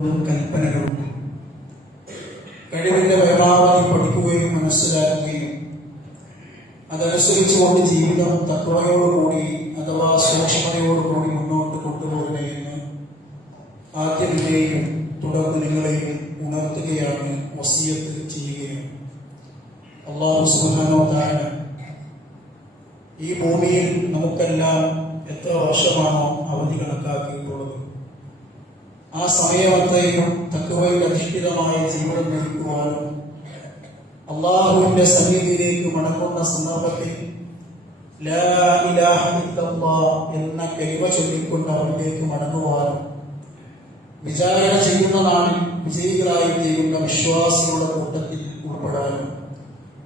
കൽപ്പനകളുണ്ട്. കഴിവിന്റെ പരമാവധി പഠിക്കുകയും മനസ്സിലാക്കുകയും അതനുസരിച്ചുകൊണ്ട് ജീവിതം തത്വയോടുകൂടി അഥവാ സൂക്ഷ്മതയോടുകൂടി മുന്നോട്ട് കൊണ്ടുപോകുകയെന്ന് ആദ്യത്തെയും തുടർന്ന് നിങ്ങളെയും ഉണർത്തുകയാണ്, വസിയത്ത് ചെയ്യുകയും. അല്ലാഹു സുബ്ഹാനഹു വ തആല ഈ ഭൂമിയിൽ നമുക്കെല്ലാം എത്ര വർഷമാണോ അവധി കണക്കാക്കിയിട്ടുള്ളത്, ആ സമയമത്രയും തഖ്വയിൽ അധിഷ്ഠിതമായ ജീവിതം നയിക്കുവാനും അള്ളാഹുവിന്റെ സന്നിധിയിലേക്ക് മടങ്ങുന്ന സന്ദർഭത്തിൽ ലാ ഇലാഹ ഇല്ലല്ലാഹ് എന്ന കലിമ ചൊല്ലിക്കൊണ്ട് അവരിലേക്ക് മടങ്ങുവാനും വിചാരണ ചെയ്യുന്ന നാളിൽ വിജയികളായി തീരുന്ന വിശ്വാസികളുടെ കൂട്ടത്തിൽ ഉൾപ്പെടാനും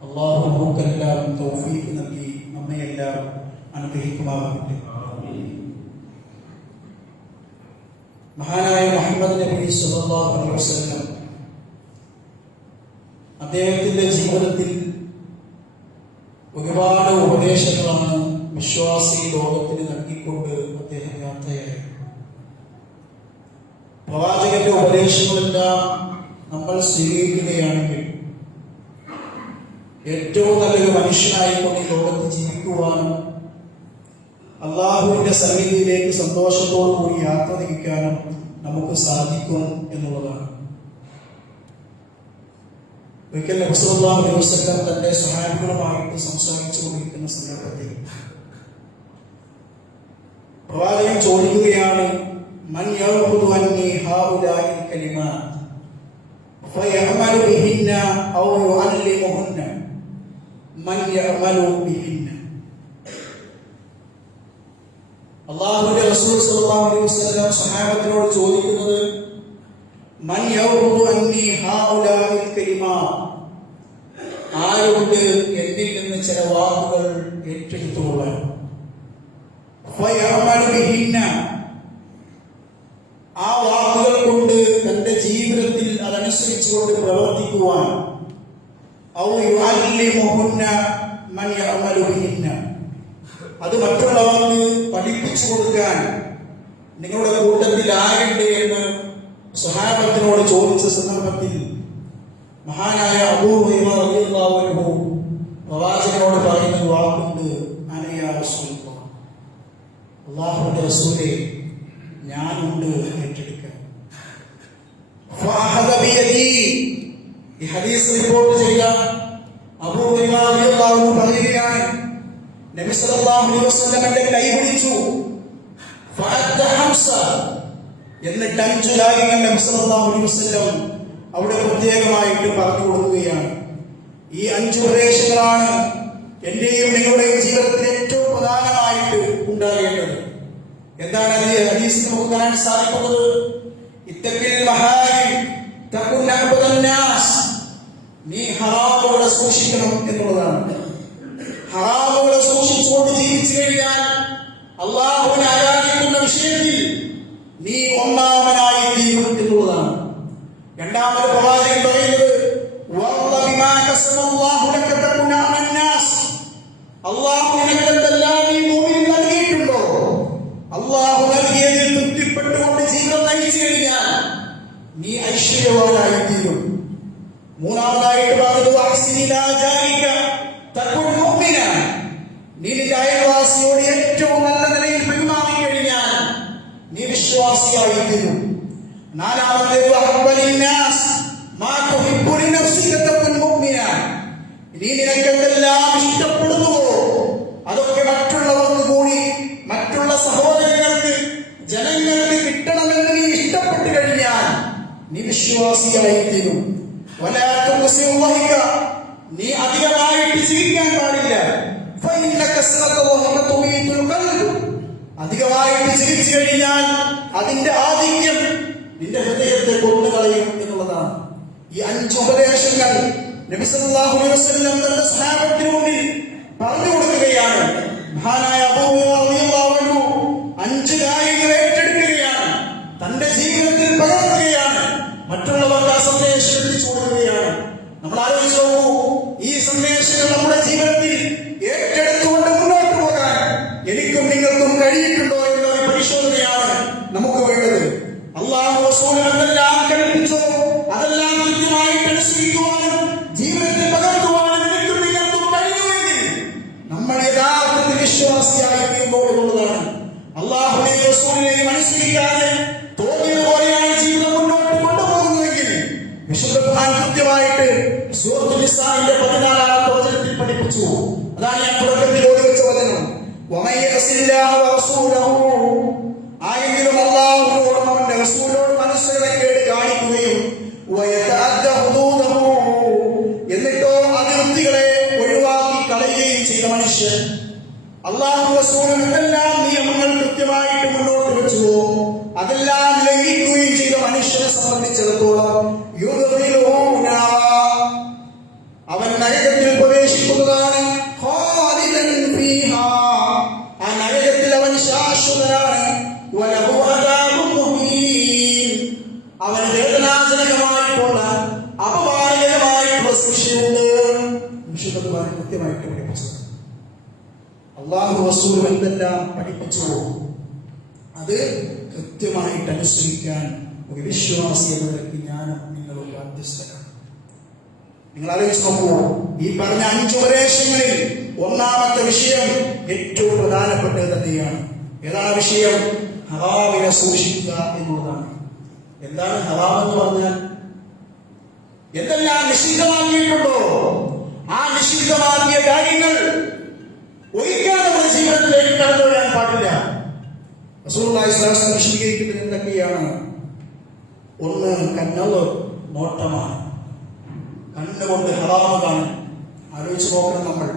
അള്ളാഹു നമുക്കെല്ലാം തൗഫീഖ് നൽകി നമ്മയെല്ലാം അനുഗ്രഹിക്കുമാറാകട്ടെ. മഹാനായ മുഹമ്മദ് നബി സല്ലല്ലാഹു അലൈഹി വസല്ലം അദ്ദേഹത്തിന്റെ ജീവിതത്തിൽ ഒരുപാട് ഉപദേശങ്ങളാണ് വിശ്വാസി ലോകത്തിന് നൽകിക്കൊണ്ട് അദ്ദേഹം യാത്രയായി. പ്രവാചകന്റെ ഉപദേശങ്ങളെല്ലാം നമ്മൾ സ്വീകരിക്കുകയാണെങ്കിൽ ഏറ്റവും നല്ലൊരു മനുഷ്യനായിക്കൊണ്ട് ലോകത്ത് ജീവിക്കുവാനും അള്ളാഹുവിന്റെ സന്നിധിയിലേക്ക് സന്തോഷത്തോടു കൂടി യാത്ര തിരിക്കാനും നമുക്ക് സാധിക്കും എന്നുള്ളതാണ്. ഒരിക്കൽ നബി സല്ലല്ലാഹു അലൈഹി വസല്ലം തന്റെ സ്വഹാബികളുമായിട്ട് സംസാരിച്ചു കൊണ്ടിരിക്കുന്ന സന്ദർഭത്തിൽ പ്രവാചകൻ ചോദിക്കുകയാണ്, മൻ യഅഖുദു അന്നി ഹൗലാഇൽ കലിമാത് ഫയഅമലു ബിഹിന്ന ഔ യുഅല്ലിമുഹുന്ന മൻ യഅമലു ബിഹിന്ന. അല്ലാഹുവിന്റെ റസൂൽ സല്ലല്ലാഹു അലൈഹി വസല്ലം സ്വഹാബത്തിനോട് ചോദിക്കുന്നത്, മൻ യഅഖുദു അന്നി ഹൗലാഇൽ കലിമാത്, ആരുണ്ട് എന്നിൽ നിന്ന് ചില വാക്കുകൾ ഏറ്റെടുത്തുകൊള്ളാൻ, ഫയഅമലു ബിഹിന്ന, ആ വാക്കുകൾ കൊണ്ട് തന്റെ ജീവിതത്തിൽ അതനുസരിച്ചുകൊണ്ട് പ്രവർത്തിക്കുവാൻ, ഔ യുഅല്ലിമുഹുന്ന മൻ യഅമലു ബിഹിന്ന, അത് മറ്റുള്ളവർക്ക് പഠിപ്പിച്ചു കൊടുക്കാൻ നിങ്ങളുടെ കൂട്ടത്തിൽ ആരുണ്ട് എന്ന് സ്വഹാബത്തിനോട് ചോദിച്ച സന്ദർഭത്തിൽ മഹാനായ അബൂ ഹുറൈറ റളിയല്ലാഹു അൻഹു പ്രവാചകനോട് പറയുന്ന വാക്കുണ്ട്, അന യാ റസൂലല്ലാഹ്, അല്ലാഹുവിന്റെ റസൂലേ ഞാനുണ്ട് ഏറ്റെടുക്കാൻ. ഫഅഖദ ബിയദി, ഈ ഹദീസ് റിപ്പോർട്ട് ചെയ്ത അബൂ ഹുറൈറ റളിയല്ലാഹു അൻഹു പറയുകയാണ്, നബി സല്ലല്ലാഹു അലൈഹി വസല്ലം എന്റെ കൈ പിടിച്ചു, ഫഅദ്ദ ഹംസ, എന്നിട്ട് 5 കാര്യങ്ങൾ നബി സല്ലല്ലാഹു അലൈഹി വസല്ലം അവിടെ പ്രത്യേകമായിട്ട് പറഞ്ഞു കൊടുക്കുകയാണ്. ഈ 5 ഉപദേശങ്ങളാണ് എന്റെയും നിങ്ങളുടെയും ജീവിതത്തിൽ ഏറ്റവും പ്രധാനമായിട്ട് ഉണ്ടാകേണ്ടത്. എന്താണ് ഈ ഹദീസിൽ നമുക്ക് കാണാൻ സാധിക്കുന്നത്? ഇത്തഖിൽ മഹാരിം തകുൻ അഅ്ബദൻ നാസ്, നീ ഹറാമുകളെ സൂക്ഷിക്കണം എന്നുള്ളതാണ്. ഹറാമുകളെ സൂക്ഷിച്ചുകൊണ്ട് ജീവിച്ചു കഴിഞ്ഞാൽ അള്ളാഹുവിനെ ആരാധിക്കുന്ന വിഷയത്തിൽ നീ ഒന്നാമനായി തീരും എന്നുള്ളതാണ്. രണ്ടാമത് പ്രവാചകൻ പറയുന്നത്, അള്ളാഹു നിനക്ക് എന്തെല്ലാം ഈ ഭൂമിയിൽ നൽകിയിട്ടുണ്ടോ, അള്ളാഹു നൽകിയതിൽ തൃപ്തിപ്പെട്ടുകൊണ്ട് ജീവിതം നയിച്ചു കഴിഞ്ഞാൽ നീ ഐശ്വര്യവാനായി തീരും. മൂന്നാമതായിട്ട് പറഞ്ഞത്, നീ നിന്റെ അയൽവാസിയോട് ഏറ്റവും നല്ല നിലയിൽ പെരുമാറി കഴിഞ്ഞാൽ നീ വിശ്വാസിയായി തീരും. നാലാമത്തേത്, നീ നിനക്ക് എന്തെല്ലാം ഇഷ്ടപ്പെടുന്നുവോ അതൊക്കെ മറ്റുള്ളവർക്ക് കൂടി, മറ്റുള്ള സഹോദരങ്ങൾക്ക്, ജനങ്ങൾക്ക് കിട്ടണമെന്ന് നീ ഇഷ്ടപ്പെട്ടു കഴിഞ്ഞാൽ നീ വിശ്വാസിയായി തീരും. നീ അധികമായിട്ട് ജീവിക്കാൻ പാടില്ല. അധികമായിട്ട് ജീവിച്ചു കഴിഞ്ഞാൽ അതിന്റെ ആധിക്യം നിന്റെ ഹൃദയത്തെ കൊണ്ടുകളയും എന്നുള്ളതാണ്. ഈ 5 ഉപദേശങ്ങൾ നബി സല്ലല്ലാഹു അലൈഹി വസല്ലം തന്റെ സ്വഹാബത്തിന് മുന്നിൽ പറഞ്ഞു കൊടുക്കുകയാണ്. മഹാനായ അബൂ ഹുറൈറ റളിയല്ലാഹു അൻഹു 5 കാര്യങ്ങൾ ഏറ്റെടുക്കുകയാണ്, തന്റെ ജീവിതത്തിൽ പകർത്തുകയാണ്, മറ്റുള്ളവർക്ക് ആ സന്ദേശം എത്തിച്ചു കൊടുക്കുകയാണ്. നമ്മൾ ആലോചിച്ചു നോക്കൂ, ഈ സന്ദേശങ്ങൾ നമ്മുടെ ജീവിതത്തിൽ ഏറ്റെടുത്തുകൊണ്ട് മുന്നോട്ട് പോകാൻ എനിക്കും നിങ്ങൾക്കും കഴിയിട്ടുണ്ടോ എന്ന ഒരു പരിശോധനയാണ് നമുക്ക് വേണ്ടത്. അല്ലാഹു റസൂലും എന്തെല്ലാം കൽപ്പിച്ചോ അതെല്ലാം കൃത്യമായിട്ട് അനുസരിക്കുവാനും ജീവിതത്തിൽ പകർത്തുവാനും എനിക്കും നിങ്ങൾക്കും കഴിയുമെങ്കിൽ നമ്മൾ യഥാർത്ഥത്തിൽ വിശ്വാസിയായി തീരുമ്പോൾ എന്നുള്ളതാണ്. അള്ളാഹുവിനെയും റസൂലിനെയും അനുസരിക്കാതെ തോന്നിയതുപോലെയാണ് ജീവിതം മുന്നോട്ട് കൊണ്ടുപോകുന്നതെങ്കിൽ വിശുദ്ധ ഖുർആൻ കൃത്യമായിട്ട് സൂറത്തുൽ നിസാഇന്റെ 14-ാമത്തെ വചനത്തിൽ പഠിപ്പിച്ചു. അതാണ് ഞാൻ തുടക്കത്തിൽ ഓതി വെച്ച വചനം. വമൻ യഅസില്ലാഹ വറസൂലഹു, ആയെങ്കിലും അല്ലാഹുവോടും അവന്റെ റസൂലിനോടും അനുസരണക്കേട് കാണിക്കുകയും വയതഅദ്ദ ഹുദൂദഹു, എന്നിട്ടോ അതിർത്തികളെ ഒഴിവാക്കി കളയുകയും ചെയ്ത മനുഷ്യൻ, അല്ലാഹു റസൂലും എന്തെല്ലാം നിയമങ്ങൾ കൃത്യമായിട്ട് മുന്നോട്ട് വെച്ചുവോ അതെല്ലാം ലംഘിക്കുകയും ചെയ്ത മനുഷ്യനെ സംബന്ധിച്ചിടത്തോളം അവൻ നരകത്തിൽ പ്രവേശിക്കുന്നതാണ്. ഖാലിദൻ ഫീഹാ, ആ നരകത്തിൽ അവൻ ശാശ്വതനാണ്. വലഹു അദാബുൻ മുഹീൻ, അവന് വേദനാജനകമായിട്ടുള്ള അപമാനകരമായിട്ടുള്ള ശിക്ഷയുണ്ട്. വിശുദ്ധ ഖുർആൻ കൃത്യമായിട്ട് പഠിപ്പിച്ചത്. അല്ലാഹു റസൂൽ എന്തെല്ലാം പഠിപ്പിച്ചുവോ അത് കൃത്യമായിട്ട് അനുസരിക്കാൻ ഒരു വിശ്വാസി എന്നതിലേക്ക് ഞാനും നിങ്ങളും ബാധ്യസ്ഥരാണ്. നിങ്ങൾ ആലോചിച്ച് നോക്കൂ, ഈ പറഞ്ഞ 5 ഉപദേശങ്ങളിൽ ഒന്നാമത്തെ വിഷയം ഏറ്റവും പ്രധാനപ്പെട്ടത് തന്നെയാണ്. ഏതാണ് വിഷയം? ഹറാമിനെ സൂക്ഷിക്കുക എന്നുള്ളതാണ്. എന്താണ് ഹറാം എന്ന് പറഞ്ഞാൽ? എന്തെല്ലാം നിഷിദ്ധമാക്കിയിട്ടുണ്ടോ ആ നിഷിദ്ധമാക്കിയ കാര്യങ്ങൾ ഒരിക്കലും നമ്മുടെ ജീവിതത്തിലേക്ക് കടന്നു വരാൻ പാടില്ല. റസൂലുള്ളാഹി സ്വല്ലല്ലാഹു അലൈഹി വസല്ലം വിശദീകരിക്കുന്നത് എന്തൊക്കെയാണ്? ഒന്ന്, കണ്ണുകൾ നോട്ടമാണ്. കണ്ണുകൊണ്ട് ഹറാമ് കാണും. ആലോചിച്ച് നോക്കണം. നമ്മൾ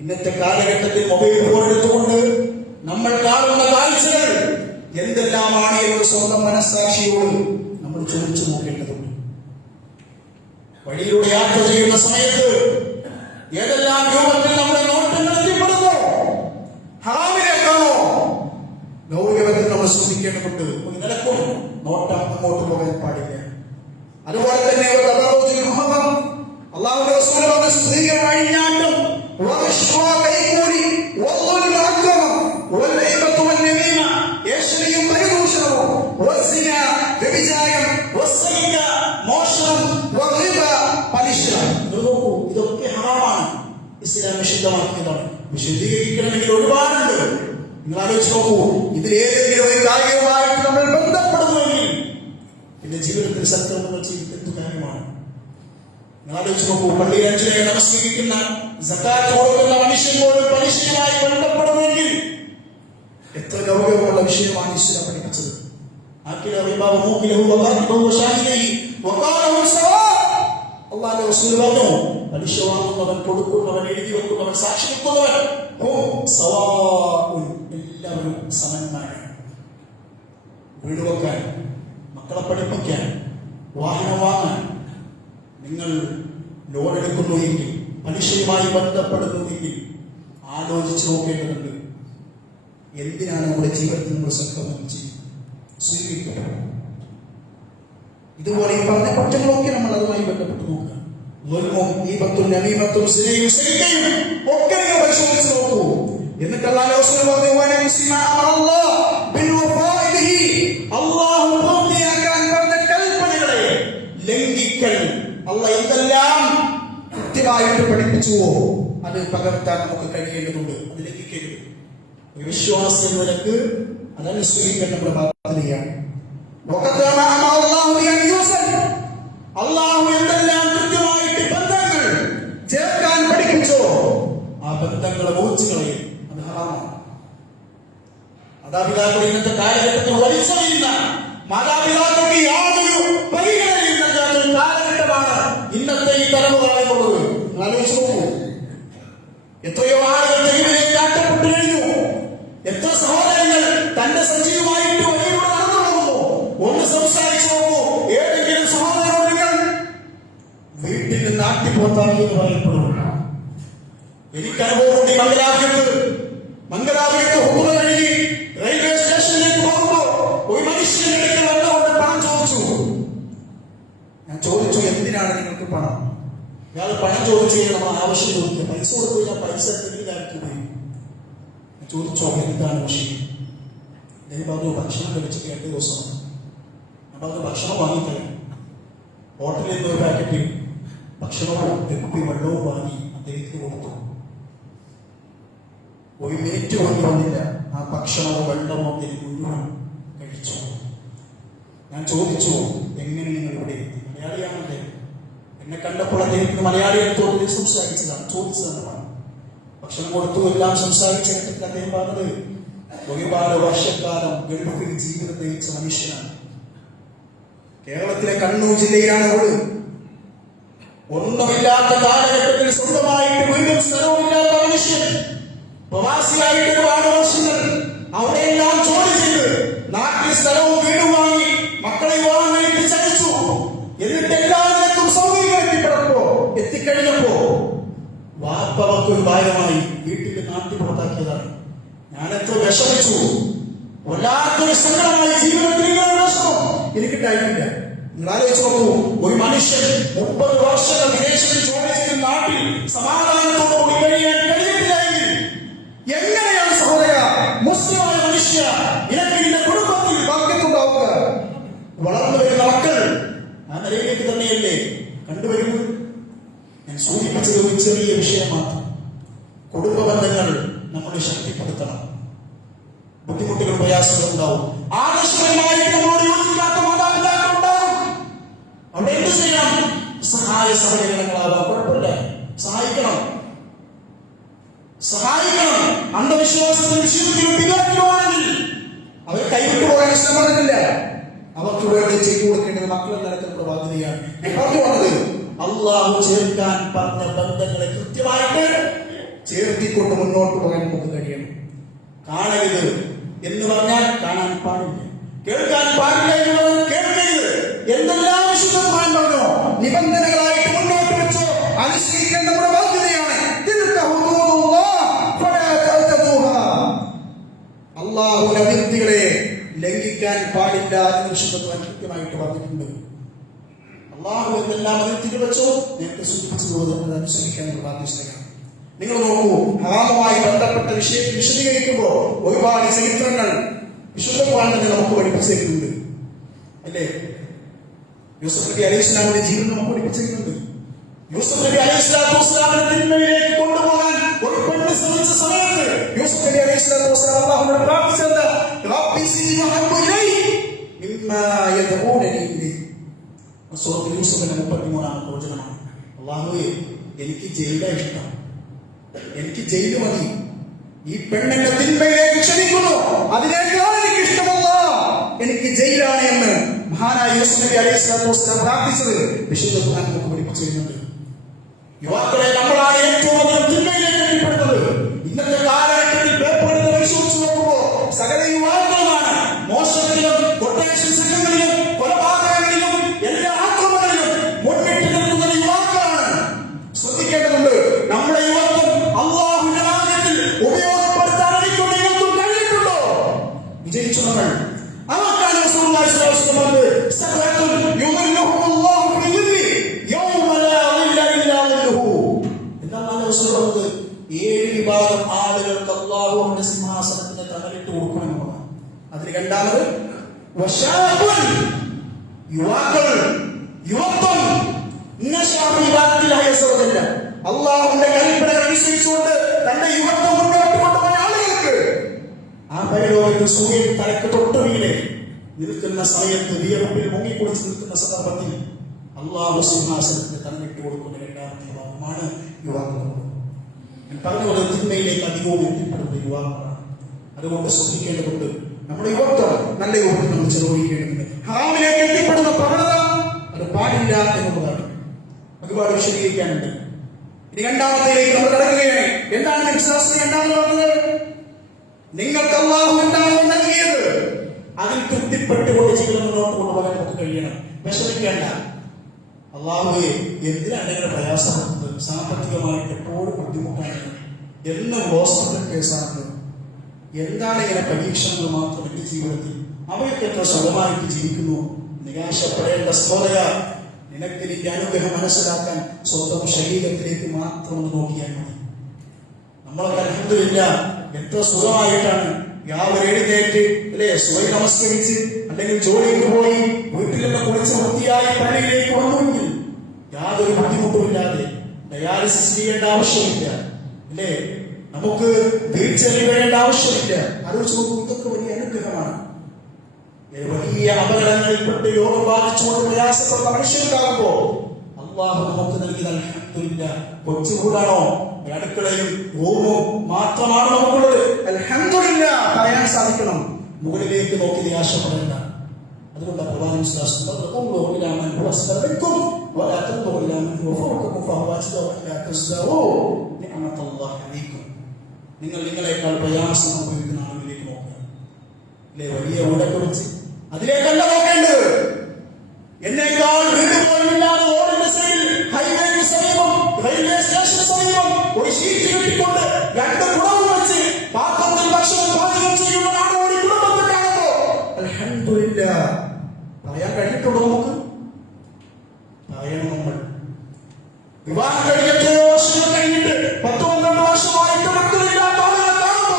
ഇന്നത്തെ കാലഘട്ടത്തിൽ മൊബൈൽ ഫോൺ എടുത്തുകൊണ്ട് നമ്മൾ കാണുന്ന കാഴ്ചകൾ എന്തെല്ലാമാണ് എന്നൊരു സ്വന്തം മനസ്സാക്ഷിയോട് നമ്മൾ ചോദിച്ചു നോക്കേണ്ടതുണ്ട്. വഴിയിലൂടെ യാത്ര ചെയ്യുന്ന സമയത്ത് ഏതെല്ലാം രൂപത്തിൽ നമ്മുടെ നോട്ടങ്ങൾ എത്തിപ്പെടുന്നു? ഹറാമിലേക്കാണോ? ഗൗരവത്തിൽ നമ്മൾ ശ്രദ്ധിക്കേണ്ടതുണ്ട്. ഒരു നിലക്കും നോട്ടം അങ്ങോട്ട് പോകാൻ പാടില്ല. അതുപോലെ തന്നെ അള്ളാഹുവിന്റെ റസൂൽ പറഞ്ഞ സ്ത്രീകളുടെ അഴിഞ്ഞാട്ടം, ഏഷണിയും പരിദൂഷണവും, വ്യഭിചാരം, മോഷണം, പലിശ, ഇതൊക്കെ ഹറാമാണ്. ഇസ്ലാം നിഷിദ്ധമാക്കിയതാണ്. വിശദീകരിക്കണമെങ്കിൽ ഒരുപാടുണ്ട്. നിങ്ങൾ ആലോചിച്ച് നോക്കൂ, ഇതിലേതെങ്കിലും ഒരു കാര്യവുമായിട്ട് നമ്മൾ ബന്ധപ്പെടുന്നുവെങ്കിൽ എന്റെ ജീവിതത്തിൽ സത്യങ്ങൾ ചെയ്തിട്ട് കാര്യമാണ്. നിങ്ങൾ ആലോചിച്ച് നോക്കൂ, പള്ളിയിൽ 5 നേരം നമസ്കരിക്കുന്ന, സക്കാത്ത് കൊടുക്കുന്ന മനുഷ്യൻ പോലും പലിശയുമായി ബന്ധപ്പെടുന്നുവെങ്കിൽ എത്ര ഗൗരവമുള്ള വിഷയമാണ് ഇസ്ലാം പഠിപ്പിച്ചത്. അള്ളാഹുവിന്റെ റസൂൽ പറഞ്ഞു, പലിശ വാങ്ങുന്നവൻ, കൊടുക്കുന്നവൻ, എഴുതി വെക്കുന്നവൻ, സാക്ഷി വെക്കുന്നവൻ എല്ലാവരും സമന്മാരാണ്. വീട് വെക്കാൻ, മക്കളെ പഠിപ്പിക്കാൻ, വാഹനം വാങ്ങാൻ നിങ്ങൾ ലോൺ എടുക്കുന്നുവെങ്കിൽ, പലിശയുമായി ബന്ധപ്പെടുന്നുവെങ്കിൽ ആലോചിച്ച് നോക്കേണ്ടതുണ്ട്. എന്തിനാണ് നമ്മുടെ ജീവിതത്തിൽ നമ്മൾ സംക്രമണം ചെയ്യുന്നത്? സ്വീകരിക്കുക. ഇതുപോലെ ഈ പറഞ്ഞ കുറ്റങ്ങളൊക്കെ നമ്മൾ അതുമായി ബന്ധപ്പെട്ട് നോക്കുക. ഒക്കെ നിങ്ങൾ പരിശോധിച്ച് നോക്കൂ. എന്നിട്ട് അല്ലാഹു പൂർത്തിയാക്കാൻ പറഞ്ഞ കൽപ്പനകളെ ലംഘിക്കൽ, അള്ളാഹ് എന്തെല്ലാം കൃത്യമായിട്ട് പഠിപ്പിച്ചുവോ അത് പകർത്താൻ നമുക്ക് കഴിയേണ്ടതുണ്ട്. അത് ലംഘിക്കരുത്. ഒരു വിശ്വാസി എന്ന നിലക്ക് അതനുസരിക്കാൻ നമ്മുടെ ബാധ്യതയാണ്. അള്ളാഹു എന്തെല്ലാം കൃത്യമായിട്ട് ബന്ധങ്ങൾ ചേർക്കാൻ പഠിപ്പിച്ചോ ആ ബന്ധങ്ങളെ മുറിച്ചു കളയും. അത് ഹറാമാണ്. മാതാപിതാക്കൾ ഇന്നത്തെ കാലഘട്ടത്തിൽ വലിച്ചെറിയുന്ന, മാതാപിതാക്കൾക്ക് യാതൊരു പരിഗണനയില്ലാത്ത ഒരു കാലഘട്ടമാണ് ഇന്നത്തെ ഈ തലമുറ എന്നുള്ളത്. ആലോചിച്ച് നോക്കൂ. എത്രയോ ആളുകൾ തെരുവിലേക്ക് ആട്ടപ്പെട്ടു കഴിഞ്ഞു. എത്ര സഹോദരങ്ങൾ തന്റെ സജീവമായിട്ട് വഴിയിലൂടെ നടന്നു പോകുന്നു. ഒന്ന് സംസാരിച്ചു നോക്കൂ. ഏതെങ്കിലും സഹോദരനോട് നിങ്ങൾ വീട്ടിൽ നിന്ന് നാട്ടിപ്പോത്താക്കി എന്ന് പറയപ്പെടുന്നു. എനിക്കനുഭവമുണ്ട്. മംഗലാപുരത്ത് ഹുക്കുമ കഴിഞ്ഞ് റെയിൽവേ സ്റ്റേഷനിലേക്ക് പോകുമ്പോ ഒരു മനുഷ്യന്റെ അടുക്കൽ വന്നുകൊണ്ട് പണം ചോദിച്ചു. ഞാൻ ചോദിച്ചു, എന്തിനാണ് നിങ്ങൾക്ക് പണം? ഇയാൾ പണം ചോദിച്ചു കഴിഞ്ഞാൽ നമ്മൾ ആവശ്യം ചോദിക്കുക. പൈസ കൊടുത്തു കഴിഞ്ഞാൽ പൈസ എന്തെങ്കിലും കാര്യത്തിൽ പോയി ചോദിച്ചോ എന്താണ് വിഷയം? പറഞ്ഞു, ഭക്ഷണം കഴിച്ചിട്ട് 2 ദിവസമാണ്. അപ്പൊ അത് ഭക്ഷണം വാങ്ങിത്തരാം. ഹോട്ടലിൽ നിന്ന് ഒരു പാക്കറ്റ് ഭക്ഷണവും തെപ്പി വെള്ളവും വാങ്ങി അദ്ദേഹത്തിന് കൊടുത്തു. ഒരു മിനിറ്റ് കൊണ്ട് വന്നില്ല, ആ ഭക്ഷണവും വെള്ളവും അദ്ദേഹം മുഴുവൻ കഴിച്ചു. ഞാൻ ചോദിച്ചു, എങ്ങനെ നിങ്ങൾ ഇവിടെ എത്തി? മലയാളിയാണല്ലേ. എന്നെ കണ്ടപ്പോൾ അദ്ദേഹത്തിന് മലയാളിയെ തോന്നി സംസാരിച്ചതാണ്, ചോദിച്ചതാണ്. ഭക്ഷണം കൊടുത്തു, എല്ലാം സംസാരിച്ചിട്ട് അദ്ദേഹം പറഞ്ഞത് ഒരുപാട് വർഷക്കാലം ഗൾഫിൽ ജീവിതം നയിച്ച മനുഷ്യനാണ്. കേരളത്തിലെ കണ്ണൂർ ജില്ലയിലാണ് അവള്. ഒന്നുമില്ലാത്ത കാലഘട്ടത്തിൽ സ്വന്തമായിട്ട് വീടും സ്ഥലവും ഇല്ലാത്ത മനുഷ്യൻ പ്രവാസിയായിട്ട് ഒരുപാട് വർഷങ്ങൾ അവിടെയെല്ലാം ജോലി ചെയ്ത് നാട്ടിൽ സ്ഥലവും വീടും വാങ്ങി മക്കളെ വിവാഹം വേണ്ടി ചതിച്ചു. എന്നിട്ട് എല്ലാവർക്കും സൗകര്യം എത്തിക്കഴിഞ്ഞപ്പോ വാപ്പവർക്ക് ഭാരമായി വീട്ടിൽ നാട്ടിൽ പുറത്താക്കിയതാണ്. ഞാനെത്ര വിഷമിച്ചു, വല്ലാത്തൊരു സങ്കടമായി. ജീവിതത്തിൽ എനിക്കിട്ടായിട്ടില്ല. നിങ്ങൾ ആലോചിച്ച് നോക്കൂ, ഒരു മനുഷ്യൻ 30 വർഷങ്ങൾ വിദേശത്ത് ജോലി ചെയ്ത് നാട്ടിൽ സമാധാനത്തോടുകൂടി കഴിയാൻ കഴിയുന്നില്ലെങ്കിൽ എങ്ങനെയാണ് സഹോദര മുസ്ലിമായ മനുഷ്യ നിനക്ക് നിന്റെ കുടുംബത്തിൽ ബാധ്യതയുണ്ടാവുക? വളർന്നു വരുന്ന മക്കൾ ആ നിലയിലേക്ക് തന്നെയല്ലേ കണ്ടുവരുന്നത്? ഞാൻ സൂചിപ്പിച്ചത് ഒരു ചെറിയ വിഷയം മാത്രം. കുടുംബ ബന്ധങ്ങൾ നമ്മൾ ശക്തിപ്പെടുത്തണം. ബുദ്ധിമുട്ടുകൾ, പ്രയാസങ്ങൾ ഉണ്ടാവും. ആവശ്യപരമായിട്ട് നമ്മളോട് യോജിക്കാത്ത മാതാപിതാക്കൾ ഉണ്ടാവും. അവിടെ എന്ത് ചെയ്യണം? സഹായ സഹകരണങ്ങളാവാം, കുഴപ്പമില്ല, സഹായിക്കണം. അന്ധവിശ്വാസത്തിൽ വിശ്വസിക്കുന്ന പിതാക്കളുമാണെങ്കിൽ അവരെ കൈവിട്ടു പോകാൻ ശ്രമമില്ല. അവർക്ക് വേണ്ടി ചെയ്തു കൊടുക്കേണ്ടത് മക്കളെന്ന നിലക്കുള്ള ബാധ്യതയാണ്. പറഞ്ഞു വന്നത് അള്ളാഹു ചേർക്കാൻ പറഞ്ഞ ബന്ധങ്ങളെ കൃത്യമായിട്ട് ചേർത്തിക്കൊണ്ട് മുന്നോട്ട് പോകാൻ നമുക്ക് കഴിയണം. കാണരുത് എന്ന് പറഞ്ഞാൽ കാണാൻ പാടില്ല, കേൾക്കാൻ പാടില്ല എന്ന് പറഞ്ഞാൽ കേൾക്കരുത്. എന്തെല്ലാം വിശുദ്ധമായി പറഞ്ഞോ നിബന്ധനകളായിട്ട് മുന്നോട്ട് വെച്ചോ അനുസരിക്കേണ്ട നമ്മുടെ ബാധ്യതയാണ്. അള്ളാഹുവിന്റെ അതിർത്തികളെ ലംഘിക്കാൻ പാടില്ല എന്ന് വിശുദ്ധ കൃത്യമായിട്ട് പറഞ്ഞിട്ടുണ്ട്. അള്ളാഹു എന്തെല്ലാം അതിർത്തികൾ വെച്ചോ നേരത്തെ സൂചിപ്പിച്ചത് അനുസരിക്കാൻ ബാധ്യതയാണ്. നിങ്ങൾ നോക്കൂ, ഹറാമുമായി ബന്ധപ്പെട്ട വിഷയം വിശദീകരിക്കുമ്പോൾ ഒരുപാട് ചരിത്രങ്ങൾ വിശുദ്ധ ഖുർആൻ തന്നെ നമുക്ക് പഠിപ്പിച്ചിട്ടുണ്ട്, അല്ലേ? യൂസുഫ് നബി അലൈഹി ഇസ്ലാമിന്റെ ജീവിതം നമുക്ക് പഠിപ്പിച്ചിട്ടുണ്ട്. യൂസുഫ് നബി അലൈഹി സ്വലാത്തു വസ്സലാമിനെ തിന്മയിലേക്ക് കൊണ്ടുപോകാൻ ഒരു പെണ്ണ് ശ്രമിച്ച സമയത്ത് യൂസുഫ് നബി അലൈഹി സ്വലാത്തു വസ്സലാം അല്ലാഹുവിനോട് പ്രാർത്ഥിച്ചത് റബ്ബി സിജ്നു അഹബ്ബു ഇലൈ മിമ്മാ യദ്ഊനനി ഇലൈഹി. സൂറത്തുൽ യൂസുഫിന്റെ 33-ാമത്തെ വചനമാണ്. അല്ലാഹുവേ, എനിക്ക് ജയിലാണ് ഇഷ്ടം, എനിക്ക് ജയില് മതി. ഈ പെണ്ണിന്റെ തിന്മയിലേക്ക് ക്ഷണിക്കുന്നു, അതിനേക്കാൾ എനിക്ക് ഇഷ്ടമല്ല, എനിക്ക് ജയിലാണ് എന്ന് മഹാനായ യൂസുഫ് നബി അലൈഹി സ്വലാത്തു വസ്സലാം പ്രാർത്ഥിച്ചത് വിശുദ്ധ ഖുർആൻ നമുക്ക് പഠിപ്പിച്ചിരുന്നുണ്ട്. യുവാക്കളെ നമ്മളാണ് ഏറ്റവും അധികം തിന്മയിലേക്ക് എത്തിപ്പെടുന്നത്. ഇന്നത്തെ കാലഘട്ടത്തിൽ പേപ്പറുകൾ പരിശോധിച്ചു നോക്കുമ്പോൾ സകല യുവാക്കളുമാണ് മോശങ്ങളിലും കൊട്ടേഷൻ സംഘങ്ങളിലും കൊലപാതകങ്ങളിലും എല്ലാ ആക്രമണങ്ങളിലും മുന്നിട്ട് നിൽക്കുന്ന യുവാക്കളാണ്. ശ്രദ്ധിക്കേണ്ടതുണ്ട്. നമ്മുടെ യുവത്വം അല്ലാഹുവിന്റെ രാജ്യത്തിൽ ഉപയോഗപ്പെടുത്താൻ എനിക്കും കഴിഞ്ഞിട്ടുണ്ടോ? വിജയിച്ചു നമ്മൾ. അവർക്കാണ് റസൂലുള്ളാഹി സ്വല്ലല്ലാഹു അലൈഹി വസല്ലം പറഞ്ഞത് സഖറത്തുൻ യുദില്ലുഹുല്ലാഹു ഫീ ദില്ലി യൗമ ലാ ദില്ല ഇല്ലാ ദില്ലുഹു. എന്താണ് റസൂൽ പറഞ്ഞത്? 7 വിഭാഗം ആളുകൾക്ക് അല്ലാഹു അവന്റെ സിംഹാസനത്തിന്റെ തണലിട്ട് കൊടുക്കുമെന്നുള്ളതാണ്. അതിൽ രണ്ടാമത് വശാബുൻ, യുവാക്കൾ, യുവത്വം. അല്ലാഹുവിന്റെ കൽപ്പന അനുസരിച്ചുകൊണ്ട് തന്റെ യുവത്വം മുന്നോട്ട് കൊണ്ടുപോയ ആളുകൾക്ക് ആ പരലോകത്ത് സൂര്യൻ തലക്ക് തൊട്ടുവീഴെ നിൽക്കുന്ന സമയത്ത് വിയർപ്പിൽ മുങ്ങിക്കുളിച്ച് നിൽക്കുന്ന സന്ദർഭത്തിൽ അല്ലാഹു സിംഹാസനത്തിന് തന്നിട്ട് കൊടുക്കുന്ന രണ്ടാമത്തെ വിഭാഗമാണ് യുവാക്കൾ. ഞാൻ പറഞ്ഞത് തിന്മയിലേക്ക് അധികവും എത്തിപ്പെടുന്ന യുവാക്കളാണ്. അതുകൊണ്ട് ശ്രദ്ധിക്കേണ്ടതുണ്ട്. നമ്മുടെ യുവത്വം നല്ല യുവത്വം നമ്മൾ ചെലവഴിക്കേണ്ടതുണ്ട്. ഹറാമിലേക്ക് എത്തിപ്പെടുന്ന പ്രവണത അത് പാടില്ല എന്നുള്ളതാണ്. ഒരുപാട് വിശദീകരിക്കാനുണ്ട്. ഇനി രണ്ടാമത്തേക്ക് നമ്മൾ കടക്കുകയാണ്. എന്താണ് വിശ്വാസം? രണ്ടാമത് പറഞ്ഞത് നിങ്ങൾക്ക് അല്ലാഹു എന്താണോ നൽകിയത് അതിൽ തൃപ്തിപ്പെട്ടുകൊണ്ട് ജീവിതം മുന്നോട്ട് കൊണ്ടുപോകാൻ നമുക്ക് കഴിയണം. വിഷമിക്കേണ്ട. അല്ലാഹുവേ, എന്തിനാണ് നിങ്ങളുടെ പ്രയാസപ്പെടുന്നത്? സാമ്പത്തികമായിട്ട് എപ്പോഴും ബുദ്ധിമുട്ടാണ്, എന്നും ഹോസ്പിറ്റൽ കേസാണ്, എന്താണ് ഇങ്ങനെ പരീക്ഷണങ്ങൾ മാത്രം എന്റെ ജീവിതത്തിൽ? അവയൊക്കെ എത്ര സുഖമായിട്ട് ജീവിക്കുന്നു. നിരാശപ്പെടേണ്ട സഹോദര, നിനക്ക് നിന്റെ അനുഗ്രഹം മനസ്സിലാക്കാൻ സ്വന്തം ശരീരത്തിലേക്ക് മാത്രം നോക്കിയാൽ മതി. നമ്മളൊക്കെ അൽഹംദുലില്ലാ എത്ര സുഖമായിട്ടാണ് രാവിലെ എഴുന്നേറ്റ് അല്ലെ സുബഹി നമസ്കരിച്ച് അല്ലെങ്കിൽ ജോലിക്ക് പോയി വീട്ടിലുള്ള കുളിച്ച് വൃത്തിയായി പള്ളിയിലേക്ക് വന്നുവെങ്കിൽ യാതൊരു ബുദ്ധിമുട്ടുമില്ലാതെ ഡയാലിസിസ് ചെയ്യേണ്ട ആവശ്യമില്ല, അല്ലേ? നമുക്ക് വീഴ്ചയിൽ വീഴേണ്ട ആവശ്യമില്ല. ആലോചിച്ച് നോക്കൂ, ഇതൊക്കെ വലിയ അനുഗ്രഹമാണ്. വലിയ അപകടങ്ങളിൽപ്പെട്ട് രോഗം ബാധിച്ചുകൊണ്ട് പ്രയാസപ്പെടുന്ന മനുഷ്യർക്കാകുമ്പോ അള്ളാഹു നമുക്ക് നൽകിയ അൽഹംദുലില്ലാഹ് കൊച്ചുകൂടാണോ, അടുക്കളയും റൂമും മാത്രമാണ് നമുക്കുള്ളത്. അൽഹംദുലില്ലാഹ് പറയാൻ സാധിക്കണം. മുകളിലേക്ക് നോക്കി നിരാശപ്പെടേണ്ട. അതുകൊണ്ട് പ്രവാചകൻ നിങ്ങൾ നിങ്ങളെക്കാൾ പ്രയാസം അനുഭവിക്കുന്ന ആളുകളിലേക്ക് നോക്കുക, അല്ലെ? വലിയ ഊടൊക്കെ വെച്ച് അതിലേക്കല്ല നോക്കേണ്ടത്. എന്നേക്കാൾ വീട് പോലുമില്ലാതെ റോഡിന്റെ സൈഡിൽ, ഹൈവേക്ക് സമീപം, റെയിൽവേ സ്റ്റേഷന് സമീപം ഒരു ഷീറ്റ് കെട്ടിക്കൊണ്ട് 2 കുടവും വെച്ച് പാത്രത്തിൽ ഭക്ഷണം പാചകം ചെയ്യുന്ന നാടോടി കുടുംബത്തെ കാണുമ്പോ അൽഹംദുലില്ലാഹ് പറയാൻ കഴിഞ്ഞിട്ടുണ്ടോ? നമുക്ക് പറയണം. നമ്മൾ വിവാഹം കഴിഞ്ഞിട്ട് വർഷങ്ങൾ കഴിഞ്ഞിട്ട് 10-12 വർഷമായിട്ട് മക്കളില്ലാത്ത ആളുകളെ കാണുമ്പോ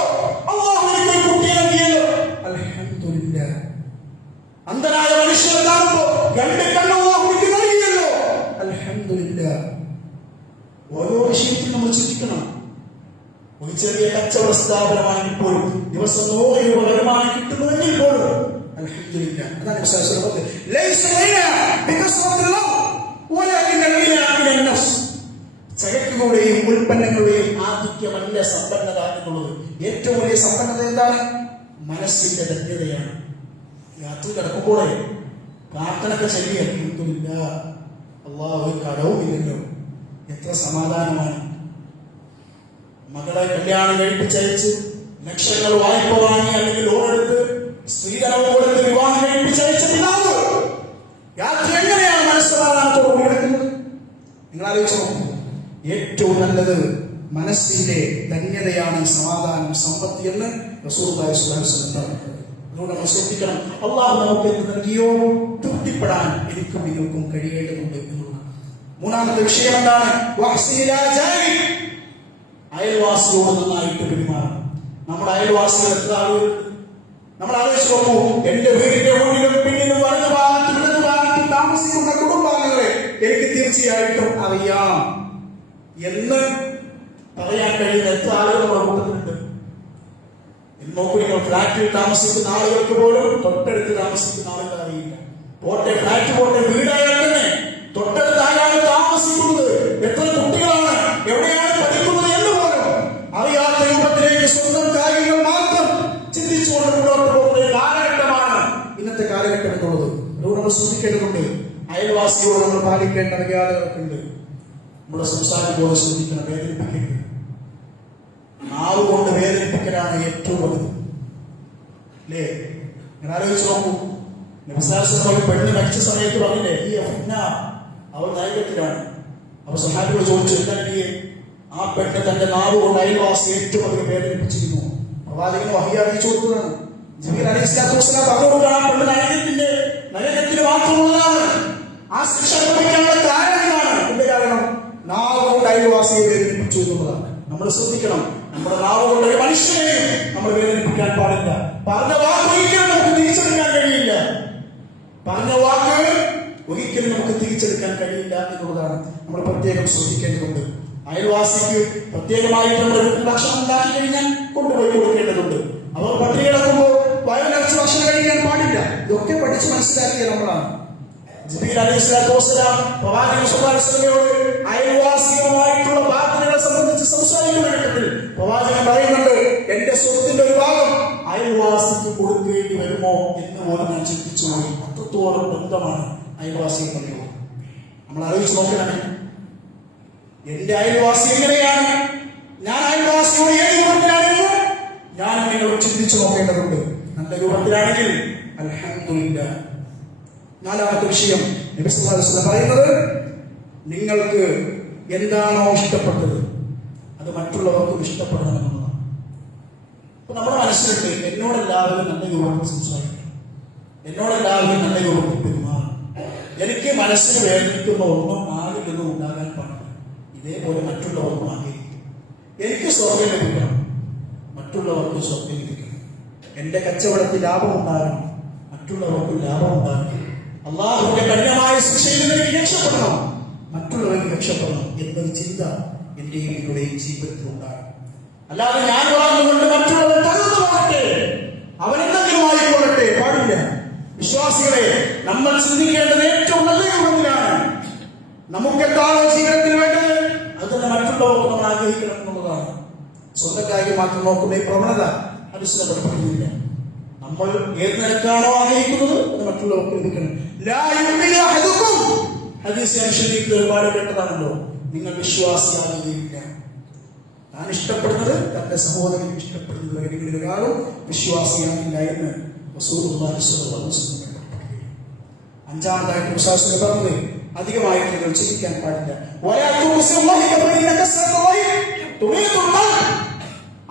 അല്ലാഹു എനിക്ക് കുട്ടിയെ നൽകിയല്ലോ, അൽഹംദുലില്ലാഹ്. അന്ധനായ മനുഷ്യരെ കാണുമ്പോ 2 കണ്ണും അല്ലാഹു എനിക്ക് നൽകിയല്ലോ, അൽഹംദുലില്ലാഹ്. ഓരോ വിഷയത്തിൽ നമ്മൾ ചിന്തിക്കണം. ഒരു ചെറിയ കച്ചവട സ്ഥാപനമാണെങ്കിൽ പോലും ദിവസം 100 രൂപ വരുമാനം കിട്ടുന്നുവെങ്കിൽ പോലും അൽഹംദുലില്ലാഹ്. അതാണ് ചരക്കുകളുടെയും ഉൽപ്പന്നങ്ങളുടെയും ആധിക്യമല്ല സമ്പന്നത എന്നുള്ളത്. ഏറ്റവും വലിയ സമ്പന്നത എന്താണ്? മനസ്സിന്റെ ധന്യതയാണ്. രാത്രി കിടക്കുമ്പോഴേ പ്രാർത്ഥനയൊക്കെ ചെല്ലിയ അൽഹംദുലില്ലാഹ്, അല്ലാഹു കടവും ഇല്ലല്ലോ, എത്ര സമാധാനമാണ്. മകളെ കല്യാണം കഴിപ്പിച്ചയച്ച് ലക്ഷങ്ങൾ വായ്പ വാങ്ങി അല്ലെങ്കിൽ ലോൺ എടുത്ത് സ്ത്രീധനവും കൊടുത്ത് വിവാഹം കഴിപ്പിച്ചയച്ച പിതാവ് രാത്രി എങ്ങനെയാണ് മനസ്സമാധാനത്തോട് കിടക്കുന്നത്? നിങ്ങൾ ആലോചിച്ചു നോക്കൂ. ഏറ്റവും നല്ലത് മനസ്സിന്റെ ധന്യതയാണ് സമാധാനം, സമ്പത്ത് എന്ന് റസൂലുള്ളാഹി സ്വല്ലല്ലാഹു അലൈഹി വസല്ലം പറഞ്ഞിട്ടുണ്ട്. അതുകൊണ്ട് നമ്മൾ ശ്രദ്ധിക്കണം. അല്ലാഹു നമുക്ക് എന്ത് നൽകിയോ തൃപ്തിപ്പെടാൻ എനിക്കും നിങ്ങൾക്കും കഴിയേണ്ടതുണ്ട് എന്നുള്ളതാണ്. മൂന്നാമത്തെ വിഷയം എന്താണ്? അയൽവാസിയോട് നന്നായിട്ട് പെരുമാറണം. നമ്മുടെ അയൽവാസികൾ എത്ര ആളുകൾ? നമ്മൾ ആലോചിച്ച് നോക്കൂ. എന്റെ വീടിന്റെ മുന്നിലും പിന്നിലും വലതു ഭാഗത്തും ഇടതു ഭാഗത്തും താമസിക്കുന്ന കുടുംബാംഗങ്ങളെ എനിക്ക് തീർച്ചയായിട്ടും അറിയാം എന്ന് പറയാൻ കഴിയുന്ന എത്ര ആളുകൾ നമ്മുടെ കൂട്ടത്തിലുണ്ട്? നോക്കൂ, നിങ്ങൾ ഫ്ലാറ്റിൽ താമസിക്കുന്ന ആളുകൾക്ക് പോലും തൊട്ടടുത്ത് താമസിക്കുന്ന ആളുകൾ അറിയില്ല. പോട്ടെ ഫ്ലാറ്റ്, പോട്ടെ വീടായാൽ തന്നെ തൊട്ടടുത്തായാണ് താമസിക്കുന്നത്, എത്ര കുട്ടികളാണ്, എവിടെയാണ് പഠിക്കുന്നത് എന്ന് പോലും അറിയാത്ത രൂപത്തിലേക്ക് സ്വന്തം കാര്യങ്ങൾ മാത്രം ചിന്തിച്ചുകൊണ്ട് മുന്നോട്ട് പോകുന്ന കാലഘട്ടമാണ് ഇന്നത്തെ കാലഘട്ടം എന്നുള്ളത്. അതുകൊണ്ട് നമ്മൾ ശ്രദ്ധിക്കേണ്ടതുണ്ട്. അയൽവാസിയോട് നമ്മൾ പാലിക്കേണ്ട മര്യാദകളൊക്കെ നമ്മുടെ സംസാരത്തോട് ശ്രദ്ധിക്കണം. വേദനിപ്പിക്കരുത്. നാവ് കൊണ്ട് വേദനിപ്പിക്കലാണ് ഏറ്റവും വലുത്, അല്ലേ? ഞാൻ ആലോചിച്ച് നോക്കൂ. നബിസ്വല്ലല്ലാഹു പെണ്ണ് മരിച്ച സമയത്ത് പറഞ്ഞില്ലേ, ഈ അവൾ നരകത്തിലാണ്. അപ്പൊ സഹാബികൾ ചോദിച്ചു, എന്താ നബിയെ? ആ പെണ്ണ് തന്റെ നാവ് കൊണ്ട് അയൽവാസി ഏറ്റവും അധികം വേദനിപ്പിച്ചിരുന്നു. പ്രവാചകന് വഹി അറിയിച്ചു കൊടുത്തതാണ്. ജിബ്രീൽ അലൈഹിസ്സലാത്തു വസ്സലാം പറഞ്ഞുകൊണ്ടാണ് ആ പെണ്ണ് നരകത്തിന് മാത്രമുള്ളതാണ്. ആ ശിക്ഷ അനുഭവിക്കാനുള്ള കാരണമാണ്. എന്റെ കാരണം നാവ് കൊണ്ട് അയൽവാസിയെ വേദനിപ്പിച്ചു എന്നുള്ളതാണ്. നമ്മൾ ശ്രദ്ധിക്കണം. നമ്മുടെ നാവ് കൊണ്ട് ഒരു മനുഷ്യനെയും നമ്മൾ വേദനിപ്പിക്കാൻ പാടില്ല. പറഞ്ഞ വാക്ക് ഒരിക്കലും നമുക്ക് തിരിച്ചെടുക്കാൻ കഴിയില്ല. പറഞ്ഞ വാക്ക് ഒരിക്കലും നമുക്ക് തിരിച്ചെടുക്കാൻ കഴിയില്ല എന്നുള്ളതാണ് നമ്മൾ പ്രത്യേകം ശ്രദ്ധിക്കേണ്ടതുണ്ട്. അയൽവാസിക്ക് പ്രത്യേകമായിട്ട് നമ്മുടെ വീട്ടിൽ ഭക്ഷണം ഉണ്ടാക്കി കഴിഞ്ഞാൽ കൊണ്ടുപോയി കൊടുക്കേണ്ടതുണ്ട്. അവർ പട്ടിണി കിടക്കുമ്പോൾ വയറിനടച്ച് ഭക്ഷണം കഴിക്കാൻ പാടില്ല. ഇതൊക്കെ പഠിച്ച് മനസ്സിലാക്കിയ നമ്മളാണ്. ജിബ്രീൽ അലൈഹിസ്സലാത്തു വസ്സലാം പ്രവാചകൻ സ്വല്ലല്ലാഹു അലൈഹി വസല്ലമയോട് അയൽവാസിയുമായിട്ടുള്ള ബാധ്യതകളെ സംബന്ധിച്ച് സംസാരിക്കുന്ന ഘട്ടത്തിൽ പ്രവാചകൻ പറയുന്നുണ്ട്, എന്റെ സ്വത്തിന്റെ ഒരു ഭാഗം അയൽവാസിക്ക് കൊടുക്കേണ്ടി വരുമോ എന്ന് പോലും ഞാൻ ചിന്തിച്ചു പോയി. അത്രത്തോളം ബന്ധമാണ് അയൽവാസിയെ പറയുന്നത്. നമ്മൾ ആലോചിച്ച് നോക്കണമേ, എന്റെ അയൽവാസി എങ്ങനെയാണ്, ഞാൻ അയൽവാസിയോട് ഏത് രൂപത്തിലാണെന്ന് ഞാൻ നിങ്ങളോട് ചിന്തിച്ചു നോക്കേണ്ടതുണ്ട്. നല്ല രൂപത്തിലാണെങ്കിൽ അൽഹംദുലില്ലാഹ്. നാലാമത്തെ വിഷയം നബി സല്ലല്ലാഹു അലൈഹി വസല്ലം പറയുന്നത്, നിങ്ങൾക്ക് എന്താണോ ഇഷ്ടപ്പെട്ടത് അത് മറ്റുള്ളവർക്കും ഇഷ്ടപ്പെടണമെന്നുള്ളതാണ്. അപ്പൊ നമ്മുടെ മനസ്സിലുണ്ട്, എന്നോടെല്ലാവരും നല്ല രൂപത്തിൽ സംസാരിക്കണം, എന്നോടെല്ലാവരും നല്ല രൂപത്തിൽ പെരുമാറണം, എനിക്ക് മനസ്സിന് വേദനിക്കുന്ന ഒന്നും ആരിൽ നിന്നും ഉണ്ടാകാൻ പാടില്ല, ഇതേപോലെ മറ്റുള്ളവർക്കും ആഗ്രഹിക്കും. എനിക്ക് സ്വർഗം ലഭിക്കണം, മറ്റുള്ളവർക്ക് സ്വർഗം ലഭിക്കണം. എന്റെ കച്ചവടത്തിൽ ലാഭം ഉണ്ടാകണം, മറ്റുള്ളവർക്ക് ലാഭം ഉണ്ടാക്കി അള്ളാഹുവിന്റെ കഠിനമായ ശിക്ഷയിൽ നിന്ന് രക്ഷപ്പെടണം, മറ്റുള്ളവർക്ക് രക്ഷപ്പെടണം എന്നൊരു ചിന്ത എന്റെയും നിങ്ങളുടെയും ജീവിതത്തിൽ ഉണ്ടാകും. അല്ലാതെ ഞാൻ വളർന്നുകൊണ്ട് മറ്റുള്ളവർ തകർന്നു പോകട്ടെ, അവനെന്തെങ്കിലും ആയിക്കൊള്ളട്ടെ, പാടില്ല. വിശ്വാസികളെ, നമ്മൾ ചിന്തിക്കേണ്ടത് ഏറ്റവും നല്ല രൂപത്തിലാണ്. നമുക്കെന്താണോ ജീവിതത്തിൽ വേണ്ടത് അതിന് മറ്റുള്ളവർക്ക് നമ്മൾ ആഗ്രഹിക്കണം എന്നുള്ളതാണ്. സ്വന്തം കാര്യം മാത്രം നോക്കുന്ന ഈ പ്രവണത അനുസരിക്കപ്പെടുന്നില്ല. നമ്മൾ ഏത് നിലക്കാണോ ആഗ്രഹിക്കുന്നത് അത് മറ്റുള്ളവർക്ക് ലഭിക്കണം. ഹദീസ് അനുസരിക്കുന്നത് ഒരുപാട് കേട്ടതാണല്ലോ. നിങ്ങൾ വിശ്വാസിയാകുകയില്ല. താൻ ഇഷ്ടപ്പെടുന്നത് തന്റെ സഹോദരൻ ഇഷ്ടപ്പെടുന്നത് വരെ ഒരാളും വിശ്വാസിയാകില്ല എന്ന് റസൂലുള്ളാഹി സ്വല്ലല്ലാഹു അലൈഹി വസല്ലം. അഞ്ചാമതായിട്ട് വിശ്വാസികൾ പറഞ്ഞത് അധികമായിട്ട് നിങ്ങൾ ചിന്തിക്കാൻ പാടില്ല.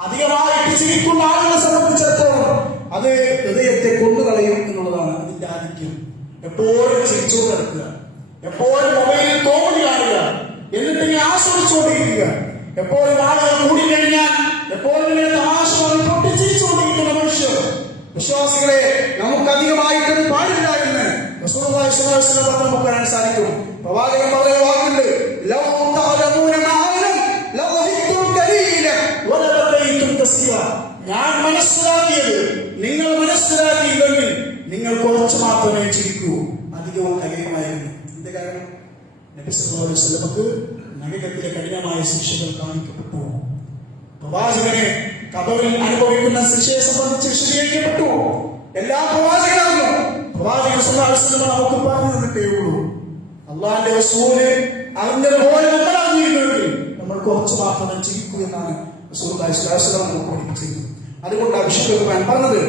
അധികമായിട്ട് ചിരിക്കുന്ന ആളുകളെ സംബന്ധിച്ചിടത്തോളം അത് ഹൃദയത്തെ കൊന്നുകളയും എന്നുള്ളതാണ് അതിന്റെ ആധിക്യം. എപ്പോഴും ചിരിച്ചുകൊണ്ട് നടക്കുക, എപ്പോഴും മൊബൈലിൽ കോമഡി കാണുക, എന്നിട്ട് ഇങ്ങനെ ആസ്വദിച്ചുകൊണ്ടിരിക്കുക, എപ്പോഴും ആളുകൾ കൂടിക്കഴിഞ്ഞാൽ എപ്പോഴും ഇങ്ങനെ തമാശ പൊട്ടിച്ചിരിച്ചുകൊണ്ടിരിക്കുന്ന മനുഷ്യർ. വിശ്വാസികളെ, നമുക്ക് അധികമായിട്ടത് പാടില്ല എന്ന് റസൂലുള്ളാഹി സ്വല്ലല്ലാഹു അലൈഹി വസല്ലം നമുക്ക് കാണാൻ സാധിക്കും. പ്രവാചകൻ പറഞ്ഞ വാക്കുണ്ട്, ലൗ തഅലമൂന മഅലം ലവഹിത്തും ഖലീല വലബൈതും തസ്ലിയ. ഞാൻ മനസ്സിലാക്കിയത് നിങ്ങൾ മനസ്സിലാക്കിയില്ലെങ്കിൽ നിങ്ങൾ കുറച്ച് മാത്രമേ ചിരിക്കൂ, അധികവും കലയുമായിരുന്നു. എന്ത് കാരണം? നബി സല്ലല്ലാഹു അലൈഹി വസല്ലമക്ക് നരകത്തിലെ കഠിനമായ ശിക്ഷകൾ കാണിക്കപ്പെട്ടു. പ്രവാചകനെ ഖബറിൽ അനുഭവിക്കുന്ന ശിക്ഷയെ സംബന്ധിച്ച് വിശദീകരിക്കപ്പെട്ടു. എല്ലാ പ്രവാചകരാകുന്നു. പ്രവാചകൻ സല്ലല്ലാഹു അലൈഹി വസല്ലം നമുക്ക് പറഞ്ഞു തന്നിട്ടേ ഉള്ളൂ. അള്ളാഹിന്റെ റസൂല് അറിഞ്ഞതുപോലെ നമ്മൾ അറിഞ്ഞിരുന്നെങ്കിൽ നമ്മൾ കുറച്ച് മാത്രം ചിരിക്കൂ എന്നാണ് റസൂലുള്ളാഹി സ്വല്ലല്ലാഹു അലൈഹി വസല്ലം നമുക്ക് പഠിപ്പിച്ചിരുന്നത്. അതുകൊണ്ടാണ് വിശുദ്ധ ഖുർആൻ പറഞ്ഞത്,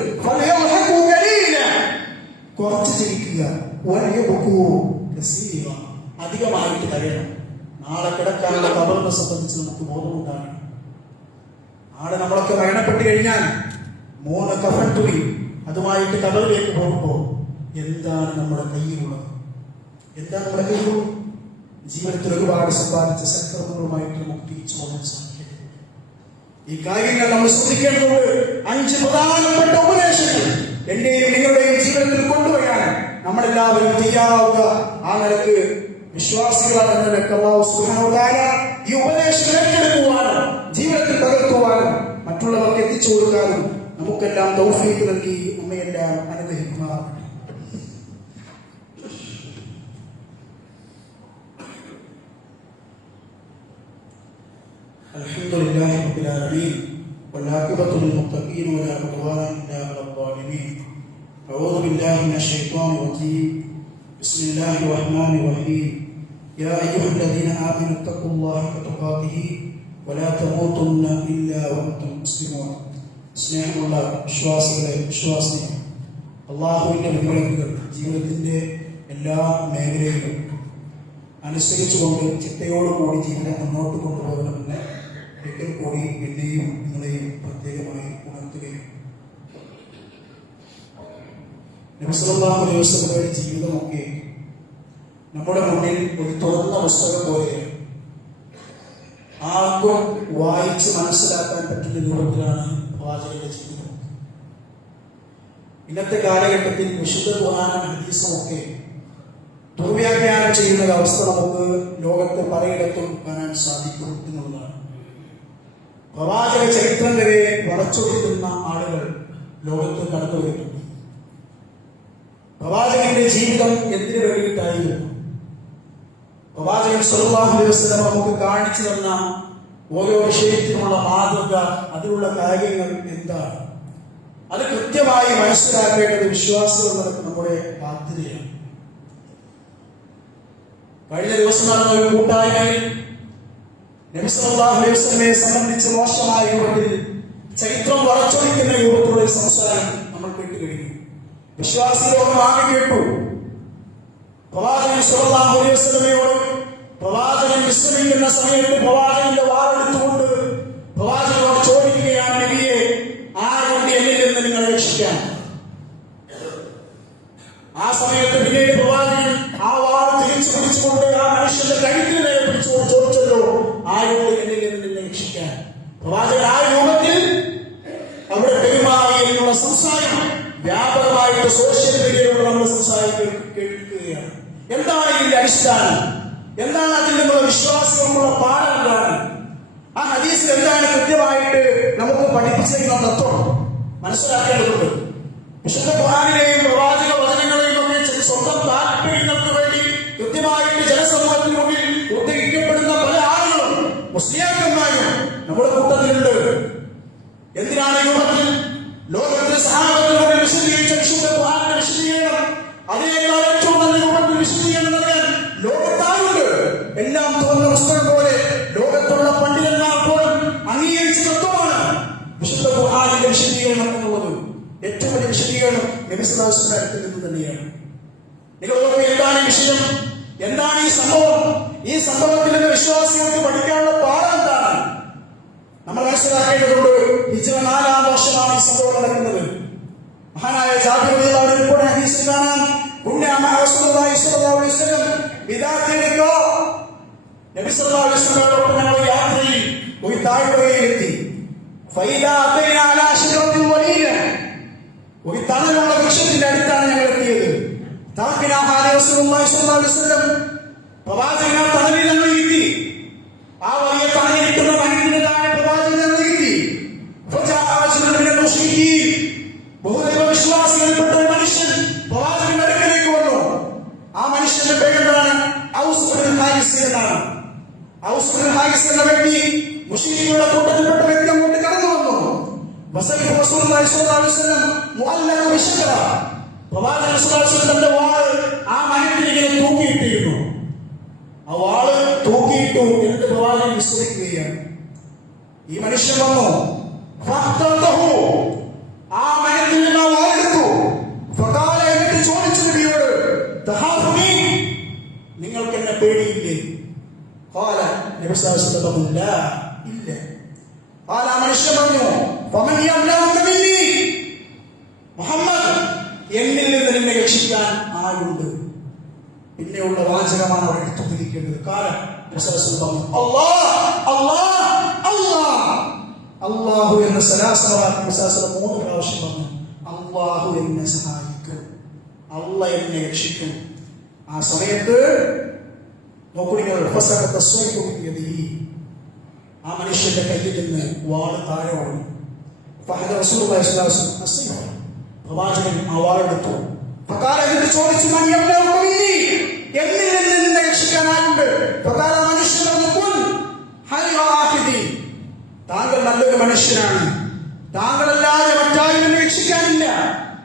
കുറച്ച് ചിരിക്കുക, അധികമായിട്ട് കരയണം. നാളെ കിടക്കാനുള്ള ഖബറിനെ സംബന്ധിച്ച് നമുക്ക് ബോധമുണ്ടാകണം. നാളെ നമ്മളൊക്കെ മരണപ്പെട്ട് കഴിഞ്ഞാൽ 3 കഫൻ തുണി അതുമായിട്ട് ഖബറിലേക്ക് പോകുമ്പോൾ എന്താണ് നമ്മുടെ കയ്യിലുള്ളത്? എന്താണ് നമ്മുടെ കയ്യിലുള്ളത്? ജീവിതത്തിൽ ഒരുപാട് സമ്പാദിച്ച സൽക്കർമ്മങ്ങളുമായിട്ട് നമുക്ക് തിരിച്ചു പോകാൻ സാധിക്കും. ഈ കാര്യങ്ങൾ നമ്മൾ ശ്രദ്ധിക്കേണ്ടതുണ്ട്. 5 പ്രധാനപ്പെട്ട ഉപദേശങ്ങൾ എന്റെയും നിങ്ങളുടെയും ജീവിതത്തിൽ കൊണ്ടുവരാൻ നമ്മളെല്ലാവരും തയ്യാറാവുക. ആ നിലക്ക് വിശ്വാസികളാണ് അല്ലാഹു സുബ്ഹാനഹു വ തആല ഈ ഉപദേശങ്ങൾ ഏറ്റെടുക്കുവാനും ജീവിതത്തിൽ പകർത്തുവാനും മറ്റുള്ളവർക്ക് എത്തിച്ചു കൊടുക്കാനും നമുക്കെല്ലാം തൗഫീഖ് നൽകി നമ്മയെല്ലാം അനുഗ്രഹിക്കുമാറാകട്ടെ. അൽഹംദുലില്ലാഹി റബ്ബിൽ ആലമീൻ വൽആഖിബത്തു ലിൽമുത്തഖീൻ വലാ ഉദ്വാന ഇല്ലാ അലൽ ളാലിമീൻ. അഊദു ബില്ലാഹി മിനശ് ശൈത്വാനിർ റജീം. ബിസ്മില്ലാഹിർ റഹ്മാനിർ റഹീം. യാ അയ്യുഹല്ലദീന ആമനൂ ഇത്തഖുല്ലാഹ ഹഖ തുഖാതിഹി വലാ തമൂതുന്ന ഇല്ലാ വഅൻതും മുസ്ലിമൂൻ. സ്നേഹമുള്ള വിശ്വാസികളെ, വിശ്വാസികളെ, അള്ളാഹുവിന്റെ വിവരങ്ങൾ ജീവിതത്തിന്റെ എല്ലാ മേഖലയിലും അനുസരിച്ചുകൊണ്ട് ചിട്ടയോടുകൂടി ജീവിതം മുന്നോട്ട് കൊണ്ടുപോകണമെന്ന് ഒരിക്കൽ കൂടി എന്നെയും നിങ്ങളെയും പ്രത്യേകമായി ഉണർത്തുകയും നബി സല്ലല്ലാഹു അലൈഹി വസല്ലമയുടെ ജീവിതമൊക്കെ നമ്മുടെ മുന്നിൽ ഒരു തുറന്ന പുസ്തകം പോലെ ആർക്കും വായിച്ച് മനസ്സിലാക്കാൻ പറ്റുന്ന രൂപത്തിലാണ് പ്രവാചകന്റെ ജീവിതം. ഇന്നത്തെ കാലഘട്ടത്തിൽ വിശുദ്ധ ഖുർആനും ഹദീസും ഒക്കെ ദുർവ്യാഖ്യാനം ചെയ്യുന്ന അവസ്ഥ നമുക്ക് ലോകത്ത് പലയിടത്തും കാണാൻ സാധിക്കും എന്നുള്ളതാണ്. പ്രവാചക ചരിത്രം വരെ വളച്ചൊടിക്കുന്ന ആളുകൾ ലോകത്ത് കടന്നു വരുന്നുണ്ട്. പ്രവാചകന്റെ ജീവിതം എന്തിനു വേണ്ടിയിട്ടായിരുന്നു? പ്രവാചകൻ സല്ലല്ലാഹു അലൈഹി വസല്ലം നമുക്ക് കാണിച്ചു തന്ന ഓരോ വിഷയത്തിനുള്ള മാതൃക, അതിലുള്ള കാര്യങ്ങൾ എന്താണ്? അത് കൃത്യമായി മനസ്സിലാക്കേണ്ടത് വിശ്വാസികൾ നമ്മുടെ ബാധ്യതയാണ്. കഴിഞ്ഞ ദിവസം നടന്ന ഒരു കൂട്ടായ്മയിൽ നബി സല്ലല്ലാഹു അലൈഹി വസല്ലമയെ സംബന്ധിച്ച് മോശമായ രൂപത്തിൽ ചരിത്രം വളച്ചൊടിക്കുന്ന രൂപത്തിലുള്ള സംസാരം നമ്മൾ കേട്ടു കഴിഞ്ഞു. വിശ്വാസികളോട് ആകെ കേട്ടു. പ്രവാചകൻ സല്ലല്ലാഹു അലൈഹി വസല്ലമയോട് പ്രവാചകൻ വിശ്രമിക്കുന്ന സമയത്ത് പ്രവാചകന്റെ വാളെടുത്തുകൊണ്ട് പ്രവാചകനോട് ചോദിക്കുകയാണ്, നബിയെ, ആരുണ്ട് എന്നിൽ നിന്ന് നിങ്ങളെ രക്ഷിക്കാൻ? ആ സമയത്ത് പിന്നീട് പ്രവാചകൻ ആ വാൾ തിരിച്ചു പിടിച്ചുകൊണ്ട് ആ മനുഷ്യന്റെ കഴുത്തിന് നേരെ പിടിച്ചുകൊണ്ട് ചോദിച്ചല്ലോ, ആരുണ്ട് എന്നിൽ നിന്ന് നിന്നെ രക്ഷിക്കാൻ? പ്രവാചകൻ ആ രൂപത്തിൽ അവിടെ പെരുമാറിയുള്ള സംസാരം വ്യാപകമായിട്ട് സോഷ്യൽ മീഡിയ അതിന്റെ അടിസ്ഥാനം എന്താണ്? അതിൽ നിന്നുള്ള വിശ്വാസമുള്ള പാഠം എന്താണ്? ആ ഹദീസിൽ എന്താണ് കൃത്യമായിട്ട് നമുക്ക് പഠിപ്പിച്ചിരിക്കുന്ന തത്വം മനസ്സിലാക്കേണ്ടതുണ്ട്. വിശുദ്ധ ഖുർആനിലെയും പ്രവാചക വചനങ്ങളെയും ഒക്കെ സ്വന്തം താല്പര്യങ്ങൾക്ക് വേണ്ടി കൃത്യമായിട്ട് ജനസമൂഹത്തിന് മുന്നിൽ ഉദ്ധരിക്കപ്പെടുന്ന പല ആളുകളും മുസ്ലിയാക്കന്മാരും നമ്മുടെ കൂട്ടത്തിലുണ്ട്. എന്തിനാണ് യുഗത്തിൽ ലോകത്തിന്റെ സഹാബത്തിലൂടെ വിശദീകരിച്ച വിശുദ്ധ ഖുർആനിന്റെ വിശദീകരണം അതിനേക്കാൾ ഏറ്റവും നല്ല രൂപത്തിൽ വിശദീകരണം നൽകാൻ ലോകത്താറുണ്ട്. എല്ലാം തുറന്ന പുസ്തകം പോലെ ലോകത്തുള്ള പണ്ഡിതന്മാർ പോലും അംഗീകരിച്ച തത്വമാണ് വിശുദ്ധ ഖുർആനിന്റെ വിശദീകരണം എന്നുള്ളത്. ഏറ്റവും വലിയ വിശദീകരണം നബി സല്ലല്ലാഹു അലൈഹി വസല്ലം അടുത്ത് നിന്ന് തന്നെയാണ്. നിങ്ങളോട് എന്താണ് ഈ വിഷയം? എന്താണ് ഈ സംഭവം? ഈ സംഭവത്തിൽ നിന്ന് വിശ്വാസികൾക്ക് പഠിക്കാനുള്ള പാഠം എന്താണ് നമ്മൾ മനസ്സിലാക്കേണ്ടതുണ്ട്. ഹിജ്റ 4-ാം വർഷമാണ് ഈ സംഭവം നടക്കുന്നത്. മഹാനായ ജാബിർ റളിയല്ലാഹു അൻഹു റിപ്പോർട്ട് ഹദീസിൽ കാണാം, റസൂലുള്ളാഹി സ്വല്ലല്ലാഹു അലൈഹി വസല്ലം ബിദാത്തിലോ നബി സല്ലല്ലാഹു അലൈഹി വസല്ലം ഞങ്ങൾ യാത്രയിൽ ഒരു താഴ്വരയിലെത്തി. ഫൈദാ അതൈനാ അലാ ശജറത്തിൻ വലീല, ഒരു തണലുള്ള വൃക്ഷത്തിന്റെ അടുത്താണ് ഞങ്ങൾ എത്തിയത്. തറക്കിനാഹാ റസൂലുള്ളാഹി സ്വല്ലല്ലാഹു അലൈഹി വസല്ലം, പ്രവാചകൻ ആ തണലിൽ ഞങ്ങൾ എത്തി. ആ വലിയ തണലിൽ കിട്ടുന്ന മനുഷ്യനായ പ്രവാചകൻ ഞങ്ങൾ എത്തി. ബഹുദൈവ വിശ്വാസികളിൽപ്പെട്ട ഒരു മനുഷ്യൻ പ്രവാചകന്റെ അടുക്കലേക്ക് വന്നു. ആ മനുഷ്യന്റെ പേരെന്താണ്? ഔസ് ഇബ്നുൽ ഹാരിസ് എന്നാണ്. ഔസ് ഇബ്നുൽ ഹാരിസ് എന്ന വ്യക്തി മുശ്രിക്കുകളുടെ കൂട്ടത്തിൽപ്പെട്ട വ്യക്തി അങ്ങോട്ട് കടന്നു വന്നു. റസൂലുള്ളാഹി സ്വല്ലല്ലാഹു അലൈഹി വസല്ലം മുഅല്ലഖ ബിശജറ, പ്രവാചകൻ സ്വല്ലല്ലാഹു അലൈഹി വസല്ലം വാൾ ആ മരത്തിൽ ഇങ്ങനെ തൂക്കിയിട്ടിരുന്നു. ആ വാള് തൂക്കിയിട്ടു എന്നിട്ട് പ്രവാചകൻ വിശ്രമിക്കുകയാണ്. ഈ മനുഷ്യൻ വന്നു, ആ മരത്തിൽ നിന്ന് ആ വാളെടുത്തു. എന്നിട്ട് ചോദിച്ചു നബിയോട്, നിങ്ങൾക്ക് എന്നെ പേടിയില്ലേ? നബി സല്ലല്ലാഹു അലൈഹി വസല്ലം ഇല്ല. ആ മനുഷ്യൻ പറഞ്ഞു, മുഹമ്മദ്, എന്നിൽ നിന്ന് നിന്നെ രക്ഷിക്കാൻ ആരുണ്ട്? പിന്നെയുള്ള വാചകമാണ് അവർ എടുത്തുപിടിക്കേണ്ടത്. അള്ളാഹു എന്ന സലാസല 3 പ്രാവശ്യം പറഞ്ഞു. അള്ളാഹു എന്നെ സഹായിക്കും, അള്ള എന്നെ രക്ഷിക്കും. ആ സമയത്ത് ആ മനുഷ്യന്റെ കയ്യിൽ നിന്ന് വാള് താഴെ വന്നു. പ്രവാചകൻ ആ വാളെടുത്തു. എന്നിട്ട് ചോദിച്ചു, എന്നിൽ നിന്ന് നിന്നെ രക്ഷിക്കാനായുണ്ട്? താങ്കൾ നല്ലൊരു മനുഷ്യനാണ്, താങ്കളല്ലാതെ മറ്റാരും എന്നെ രക്ഷിക്കാനില്ല,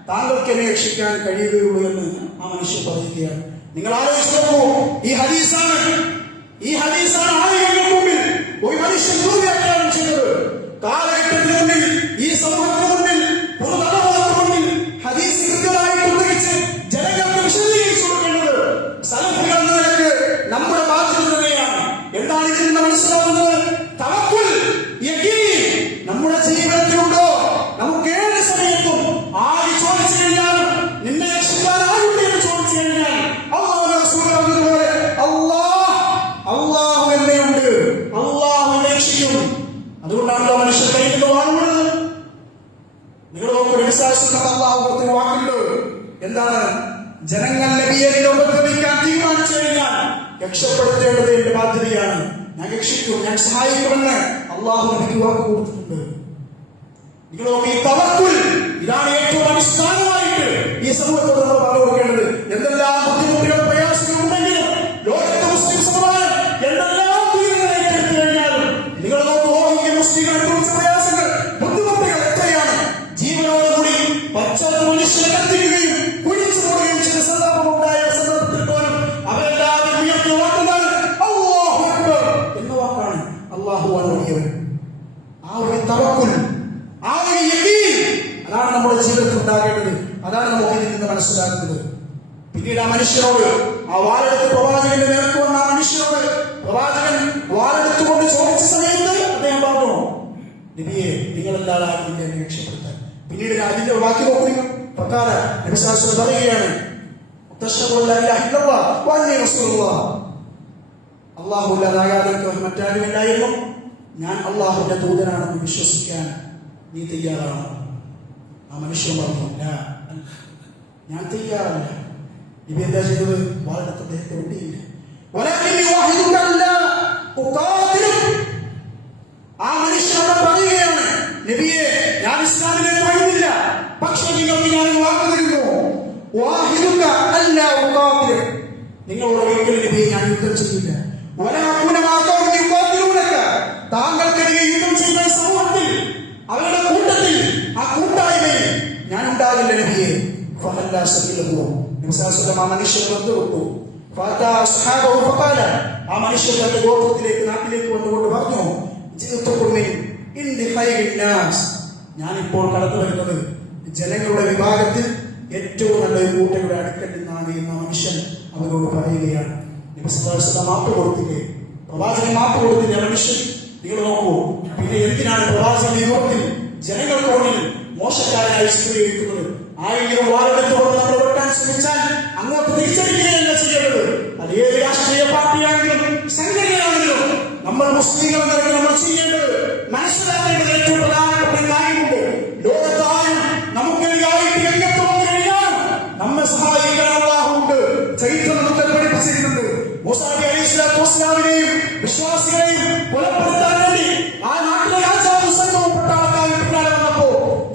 താങ്കൾക്ക് എന്നെ രക്ഷിക്കാൻ കഴിയുകയുള്ളൂ എന്ന് ആ മനുഷ്യൻ പറയുകയാണ്. നിങ്ങൾ ആലോചിച്ച് നോക്കൂ, ഈ ഹദീസാണ് ആളുകളുടെ മുമ്പിൽ ഒരു മനുഷ്യൻ ദുർവ്യാഖ്യാനം ചെയ്തത്. കാലഘട്ടത്തിന് മുന്നിൽ, ഈ സമൂഹത്തിന് മുന്നിൽ, പൊതുതലമുറക്ക് മുന്നിൽ ഹദീസ് കൃത്യമായിട്ട് ഉദ്ധരിച്ച് ജനങ്ങൾക്ക് വിശദീകരിച്ചു കൊടുക്കേണ്ടത് സലഫികൾ എന്ന നിലയ്ക്ക് നമ്മുടെ ബാധ്യത തന്നെയാണ്. എന്താണ് ഇതിൽ നിന്ന് മനസ്സിലാവുന്നത്? തവക്കുൽ, യഖീൻ നമ്മുടെ ജീവിതത്തിലുണ്ടോ? നമുക്ക് ഏത് സമയത്തും ആര് ചോദിച്ചു കഴിഞ്ഞാൽ നിന്നെ രക്ഷിക്കാൻ ആരുണ്ട് എന്ന് ചോദിച്ചു കഴിഞ്ഞാൽ അള്ളാഹു എന്നെയുണ്ട്, അള്ളാഹു രക്ഷിക്കും. അതുകൊണ്ടാണല്ലോ മനുഷ്യർ കയ്യിൽ നിന്ന് വാങ്ങുന്നത്. നിങ്ങൾ നോക്കൊരു വിശ്വാസം അള്ളാഹു കൊടുത്തിന് വാക്കുണ്ട്. എന്താണ്? ജനങ്ങൾ നബിയെ ഉപദ്രവിക്കാൻ തീരുമാനിച്ചു കഴിഞ്ഞാൽ രക്ഷപ്പെടുത്തേണ്ടത് എന്റെ ബാധ്യതയാണ്, ഞാൻ രക്ഷിക്കും, ഞാൻ സഹായിക്കുമെന്ന് അള്ളാഹു എനിക്ക് വാക്ക് കൊടുത്തിട്ടുണ്ട്. നിങ്ങൾ നോക്കി, തവക്കുൽ, ഇതാണ് ഏറ്റവും അടിസ്ഥാനമായിട്ട് ഈ സമൂഹത്തോട് നമ്മൾ പറഞ്ഞു കൊടുക്കേണ്ടത്. എന്തെല്ലാം ബുദ്ധിമുട്ടുകൾ പ്രയാസങ്ങൾ ഉണ്ടെങ്കിലും ലോകത്തെ മുസ്ലിം സമുദായം എന്തെല്ലാം ദുരിതങ്ങൾ ഏറ്റെടുത്തു കഴിഞ്ഞാലും നിങ്ങൾ നോക്കൂ, ഈ മുസ്ലിങ്ങളെ കുറിച്ച പ്രയാസങ്ങൾ, ബുദ്ധിമുട്ടുകൾ എത്രയാണ്. ജീവനോടുകൂടി പച്ചത്ത് മനുഷ്യനെ കത്തിക്കുകയും കുഴിച്ചു പോവുകയും ചെയ്ത സന്ദർഭമുണ്ടായ സന്ദർഭത്തിൽ പോലും അവരെല്ലാവരും ഉയർത്തിയ വാക്കുകൾ അല്ലാഹു അക്ബർ എന്ന വാക്കാണ്. അല്ലാഹുവാണ് വലിയവൻ. ആ ഒരു തവക്കുൽ, ആ ഒരു യഖീൻ, അതാണ് നമ്മുടെ ജീവിതത്തിൽ ഉണ്ടാകേണ്ടത്. അതാണ് നമുക്ക് ഇതിൽ നിന്ന് മനസ്സിലാക്കുന്നത്. പിന്നീട് ആ മനുഷ്യനോട്, ആ വാളെടുത്ത് പ്രവാചകന്റെ നേർക്ക് വന്ന ആ മനുഷ്യനോട് പ്രവാചകൻ വാളെടുത്തുകൊണ്ട് ചോദിച്ച സമയത്ത് അദ്ദേഹം പറഞ്ഞു, നബിയെ, നിങ്ങളെല്ലാവരും എന്നെ രക്ഷപ്പെടുത്താൻ. പിന്നീട് അതിന്റെ വാക്യം നോക്കുക. നബി സല്ലല്ലാഹു അലൈഹി വസല്ലം പറയുകയാണ്, അല്ലാഹു അല്ലാതെ മറ്റാരുമില്ലായിരുന്നു, ഞാൻ അള്ളാഹുവിന്റെ ദൂതനാണെന്ന് വിശ്വസിക്കാൻ നീ തയ്യാറാണ്? ആ മനുഷ്യൻ പറഞ്ഞു, ഞാൻ തയ്യാറല്ല. നബി എന്താ ചെയ്തത്? വാളെടുത്ത് അദ്ദേഹത്തെ ഒട്ടിയില്ല. നിങ്ങളോട് ഒരിക്കലും നബിയെ ഞാൻ യുദ്ധം ചെയ്യില്ല. താങ്കൾക്കെതിരെ യുദ്ധം ചെയ്യുന്ന സമൂഹത്തിൽ, അവരുടെ കൂട്ടത്തിൽ, ആ കൂട്ടായ്മയിൽ ഞാൻ ഉണ്ടാകില്ല നബിയെ. ആ മനുഷ്യൻ ബന്ധപ്പെട്ടു. ആ മനുഷ്യൻ തന്റെ ഗോത്രത്തിലേക്ക്, നാട്ടിലേക്ക് വന്നുകൊണ്ട് പറഞ്ഞു, ഞാനിപ്പോൾ കടന്നു വരുന്നത് ജനങ്ങളുടെ വിഭാഗത്തിൽ ഏറ്റവും നല്ല ഒരു കൂട്ടയുടെ അടുക്കൽ നിന്നാണ് എന്ന മനുഷ്യൻ അവരോട് പറയുകയാണ്. മാപ്പ് കൊടുത്തില്ലേ? പ്രവാചകൻ മാപ്പ് കൊടുത്തില്ലേ? മനുഷ്യൻ നിങ്ങൾ നോക്കൂ. പിന്നെ എന്തിനാണ് പ്രവാചകൻ ഈ രൂപത്തിൽ ജനങ്ങൾക്ക് മുന്നിൽ മോശക്കാരനായി ചിത്രീകരിക്കുന്നത്? ആരെങ്കിലും വാളെടുത്തുകൊണ്ട് നമ്മൾ വെട്ടാൻ ശ്രമിച്ചാൽ അങ്ങോട്ട് തിരിച്ചടിക്കുകയല്ല ചെയ്യേണ്ടത്. അത് ഏത് രാഷ്ട്രീയ പാർട്ടിയാണെങ്കിലും സംഘടനയാണെങ്കിലും നമ്മൾ മുസ്ലിങ്ങൾ എന്നൊക്കെ നമ്മൾ ചെയ്യേണ്ടത് മനസ്സിലാക്കേണ്ടത് ഏറ്റവും പ്രധാനപ്പെട്ട കാര്യമുണ്ട്. ലോകത്തായും നമുക്കെതിരായിട്ട് രംഗത്ത് വന്നു കഴിഞ്ഞാൽ നമ്മെ സഹായിക്കാൻ അല്ലാഹുണ്ട്. ചരിത്രം നമുക്ക് പഠിപ്പിച്ചിരുന്നുണ്ട്. മൂസാ നബി അലൈഹിസ്സലാത്തു വസ്സലാമിനെയും വിശ്വാസികളെയും കൊലപ്പെടുത്താൻ വേണ്ടി ആ നാട്ടിലെ രാജാവ് സംഘപ്പെട്ട ആൾക്കാർ പിന്നാലെ വന്നപ്പോ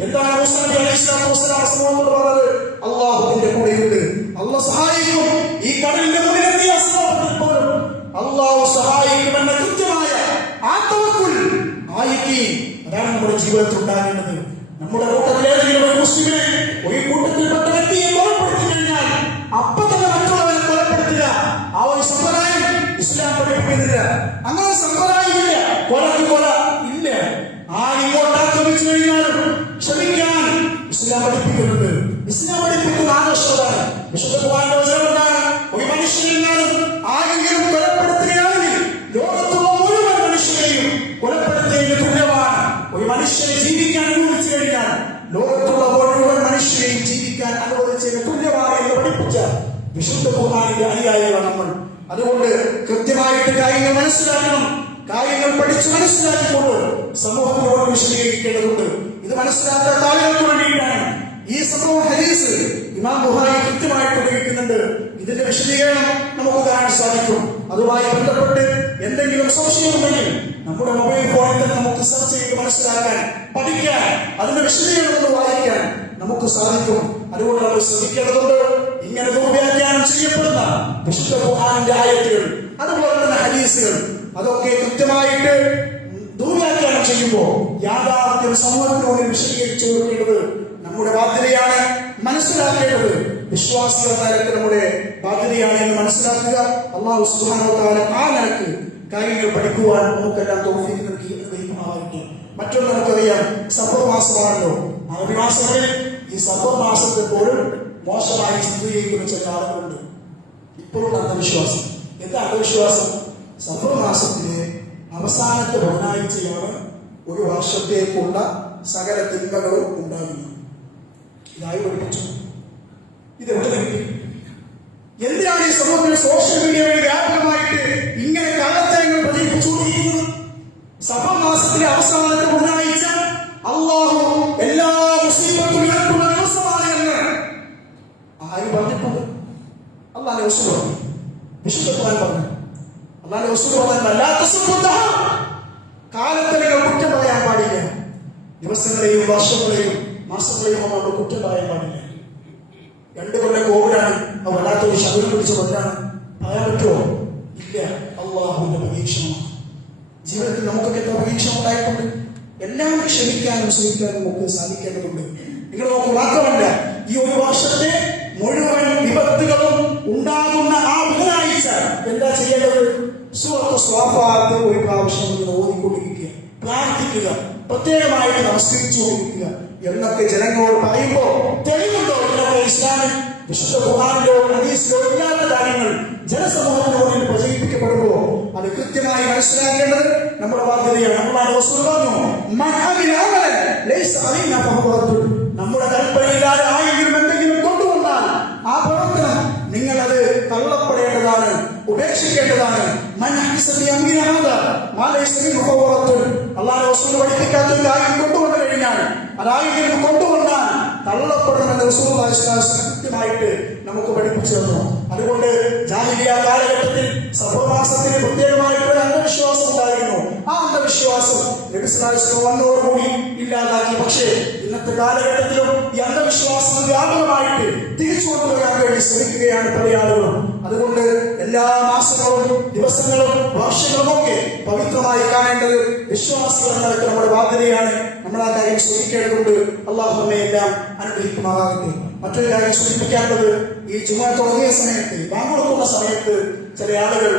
എന്താണ് മൂസാ നബി അലൈഹിസ്സലാത്തു വസ്സലാം സമൂഹത്തോട് പറഞ്ഞത്? അല്ലാഹു നിന്റെ കൂടെയുണ്ട്, അല്ലാഹു സഹായിക്കും. ഈ കടലിന്റെ മുന്നിലെത്തിയ സമൂഹത്തിൽ അല്ലാഹു സഹായിക്കുമെന്ന കൃത്യമായ ആ തവക്കുൽ ആയിക്കി. അതാണ് നമ്മുടെ ജീവിതത്തിൽ ഉണ്ടാകേണ്ടത്. നമ്മുടെ കൂട്ടത്തിൽ ഏതെങ്കിലും ഒരു മുസ്ലിമിനെ, ഒരു കൂട്ടത്തിൽപ്പെട്ട വ്യക്തിയെ കൊലപ്പെടുത്തി കഴിഞ്ഞാൽ അപ്പൊ തന്നെ മറ്റുള്ളവരെ കൊലപ്പെടുത്തുക, ആ ഒരു സമ്പ്രദായം ഇസ്ലാം പഠിപ്പിക്കുന്നില്ല. അങ്ങനെ സമ്പ്രദായമില്ല. കൊലക്ക് കൊല ഇല്ല. ആരിങ്ങോട്ട് ആക്രമിച്ചു കഴിഞ്ഞാലും ക്ഷമിക്കാൻ ഇസ്ലാം പഠിപ്പിക്കുന്നുണ്ട്. ഇസ്ലാം പഠിപ്പിക്കുന്ന ആദർശമാണ്. വിശുദ്ധ ഖുർആനിലെ വചനമുണ്ടാണ്, ഒരു മനുഷ്യനെങ്ങാനും ആരെങ്കിലും കൊലപ്പെടുത്തുകയാണെങ്കിൽ ലോകത്തുള്ള മുഴുവൻ മനുഷ്യരെയും കൊലപ്പെടുത്തുന്നതിന് തുല്യമാണ്. ഒരു മനുഷ്യനെ ജീവിക്കാൻ അനുവദിച്ചു കഴിഞ്ഞാൽ ലോകത്തുള്ള മുഴുവൻ മനുഷ്യരെയും ജീവിക്കാൻ അനുവദിച്ചതിന് തുല്യമാണ് എന്ന് പഠിപ്പിച്ച വിശുദ്ധ ഖുർആനിന്റെ അനുയായികളാണ് നമ്മൾ. അതുകൊണ്ട് കൃത്യമായിട്ട് കാര്യങ്ങൾ മനസ്സിലാക്കണം. കാര്യങ്ങൾ പഠിച്ച് മനസ്സിലാക്കിക്കൊണ്ട് സമൂഹത്തോട് വിശദീകരിക്കേണ്ടതുണ്ട്. ഇത് മനസ്സിലാക്കാത്ത ആളുകൾക്ക് വേണ്ടിയിട്ടാണ് ഈ സംഭവം. ഹദീസ് ഇമാം ബുഖാരി കൃത്യമായിട്ട് ഉപയോഗിക്കുന്നുണ്ട്. ഇതിന്റെ വിശദീകരണം നമുക്ക് കാണാൻ സാധിക്കും. അതുമായി ബന്ധപ്പെട്ട് എന്തെങ്കിലും സംശയമുണ്ടെങ്കിൽ നമ്മുടെ മൊബൈൽ ഫോണിൽ തന്നെ നമുക്ക് സെർച്ച് ചെയ്ത് മനസ്സിലാക്കാൻ, പഠിക്കാൻ, അതിന്റെ വിശദീകരണം വായിക്കാൻ നമുക്ക് സാധിക്കും. അതുകൊണ്ട് നമ്മൾ ശ്രദ്ധിക്കേണ്ടതുണ്ട്. ഇങ്ങനെ ദുർവ്യാഖ്യാനം ചെയ്യപ്പെടുന്ന വിശുദ്ധ ഖുർആനിന്റെ ആയത്തുകൾ, അതുപോലെ തന്നെ ഹദീസുകൾ, അതൊക്കെ കൃത്യമായിട്ട് ദുർവ്യാഖ്യാനം ചെയ്യുമ്പോൾ യാഥാർത്ഥ്യം സമൂഹത്തിനോട് വിശദീകരിച്ചു കൊടുക്കേണ്ടത് നമ്മുടെ ബാധ്യതയാണ്. മനസ്സിലാക്കേണ്ടത് വിശ്വാസികൾ തലത്തിൽ നമ്മുടെ ബാധ്യതയാണ് എന്ന് മനസ്സിലാക്കുക. അല്ലാഹു സുബ്ഹാനഹു വ തആല ആ നിലക്ക് കാര്യങ്ങൾ പഠിക്കുവാൻ നമുക്കെല്ലാം തൗഫീഖ് നൽകി അനുഗ്രഹിക്കുമാറാകട്ടെ. മറ്റൊന്ന് നമുക്കറിയാം, സഫർ മാസമാണല്ലോ. അറബി മാസങ്ങളിൽ ഈ സഫർ മാസത്തെ പോലും മോശമായി ചിത്രീകരിക്കുന്ന ചില ആളുകളുണ്ട്. ഇപ്പോഴും അന്ധവിശ്വാസം. എന്താ അന്ധവിശ്വാസം? സഫർ മാസത്തിലെ അവസാനത്തെ ബുധനാഴ്ചയാണ് ഒരു വർഷത്തേക്കുള്ള സകല തിന്മകളും ഉണ്ടാകുന്നത്. ഇതായി പഠിപ്പിച്ചു. ഇതെവിടെ കിട്ടി? എന്തിനാണ് ഈ സമൂഹത്തിൽ സോഷ്യൽ മീഡിയ വഴി വ്യാപകമായിട്ട് ഇങ്ങനെ കള്ളത്തരങ്ങൾ പ്രചരിപ്പിച്ചുകൊണ്ടിരിക്കുന്നത്? സഫർ മാസത്തിലെ അവസാനത്തെ ബുധനാഴ്ച അല്ലാഹു എല്ലാ മുസ്ലിമുകൾക്കും ഇറക്കുന്ന ദിവസമാണ് എന്ന് ആര് പറഞ്ഞിട്ടുണ്ട്? അല്ലാഹുവിന്റെ റസൂൽ പറഞ്ഞു, വിശുദ്ധ ഖുർആൻ പറഞ്ഞു. അല്ലാഹുവിന്റെ റസൂൽ പറഞ്ഞു, കാലത്തെ നിങ്ങൾ കുറ്റം പറയാൻ പാടില്ല. ദിവസങ്ങളെയും വർഷങ്ങളെയും മാസങ്ങളെയും നമ്മൾ കുറ്റം പറയാൻ പാടില്ല. 2 കൊല്ലം കോവിഡാണ്, അത് വല്ലാത്തൊരു ശബരം പിടിച്ച കൊല്ലാണ്, പറയാൻ പറ്റുമോ? ഇല്ല. അള്ളാഹുവിന്റെ പരീക്ഷണമാണ്. ജീവിതത്തിൽ നമുക്കൊക്കെ എത്ര പരീക്ഷണം ഉണ്ടായിട്ടുണ്ട്. എല്ലാം ക്ഷമിക്കാനും ശ്രമിക്കാനും നമുക്ക് സാധിക്കേണ്ടതുണ്ട്. നിങ്ങൾ നോക്കൂ, മാത്രമല്ല ഈ ഒരു വർഷത്തെ മുഴുവൻ വിപത്തുകളും ഉണ്ടാകുന്ന ആ ബുധനാഴ്ച എന്താ ചെയ്യേണ്ടത്? സൂറത്ത് സ്വാഫാത്ത് ഒരു പ്രാവശ്യം ഓതിക്കൊണ്ടിരിക്കുക, പ്രാർത്ഥിക്കുക, പ്രത്യേകമായിട്ട് നമസ്കരിച്ചുകൊണ്ടിരിക്കുക എന്നൊക്കെ ജനങ്ങളോട് പറയുമ്പോൾ തെളിവുണ്ടോ? എന്നൊക്കെ ഇസ്ലാമിൽ വിശുദ്ധ ഖുർആനിലോ ഹദീസിലോ ഇല്ലാത്ത കാര്യങ്ങൾ ജനസമൂഹത്തിനോട് പ്രചരിപ്പിക്കപ്പെടുമ്പോൾ അത് കൃത്യമായി മനസ്സിലാക്കേണ്ടത് നമ്മുടെ ബാധ്യതയാണ്. അല്ലാഹു റസൂൽ പറഞ്ഞു, മൻ അമില അമലൻ ലൈസ അലൈനാ ഫഹുവ റദ്ദുൻ. നമ്മുടെ കൽപ്പനയില്ലാതെ ആരെങ്കിലും എന്തെങ്കിലും കൊണ്ടുവന്നാൽ ആ പ്രവർത്തനം നിങ്ങൾ അത് തള്ളപ്പെടേണ്ടതാണ്, ഉപേക്ഷിക്കേണ്ടതാണ്. മൻ അഹ്സന ബി അംരിനാ ഹാദാ മാ ലൈസ മിൻഹു ഫഹുവ റദ്ദുൻ. അല്ലാഹു റസൂൽ പഠിപ്പിക്കാത്ത ഒരു കാര്യം കൊണ്ടുവന്നു കഴിഞ്ഞാൽ, അതാരെങ്കിലും കൊണ്ടുവന്നാൽ തള്ളപ്പെടണമെന്ന് റസൂലുള്ളാഹി സ്വല്ലല്ലാഹു അലൈഹി വസല്ലം കൃത്യമായിട്ട് നമുക്ക് പഠിപ്പിച്ചു തന്നു. അതുകൊണ്ട് ജാഹിലിയ്യ കാലഘട്ടത്തിൽ സഫർ മാസത്തിന് പ്രത്യേകമായിട്ട് ഒരു അന്ധവിശ്വാസം ഉണ്ടായിരുന്നു. ആ അന്ധവിശ്വാസം നബി സല്ലല്ലാഹു അലൈഹി വസല്ലം വന്നതോടുകൂടി ഇല്ലാതാക്കി. പക്ഷേ ഇന്നത്തെ കാലഘട്ടത്തിലും ഈ അന്ധവിശ്വാസം വ്യാപകമായിട്ട് തിരിച്ചു കൊണ്ടുവരാൻ വേണ്ടി ശ്രമിക്കുകയാണ് പല ആളുകളും. അതുകൊണ്ട് എല്ലാ മാസങ്ങളും ദിവസങ്ങളും വർഷങ്ങളും ഒക്കെ പവിത്രമായി കാണേണ്ടത് വിശ്വാസികൾ എന്നതൊക്കെ നമ്മുടെ ബാധ്യതയാണ്. നമ്മൾ ആ കാര്യം ശ്രദ്ധിക്കേണ്ടതുണ്ട്. അള്ളാഹു നമ്മെ എല്ലാം അനുഗ്രഹിക്കുമാറാകട്ടെ. മറ്റൊരു കാര്യം സൂചിപ്പിക്കേണ്ടത്, ഈ ജുമുഅ തുടങ്ങിയ സമയത്ത്, ബാങ്ക് കൊടുക്കുന്ന സമയത്ത് ചില ആളുകൾ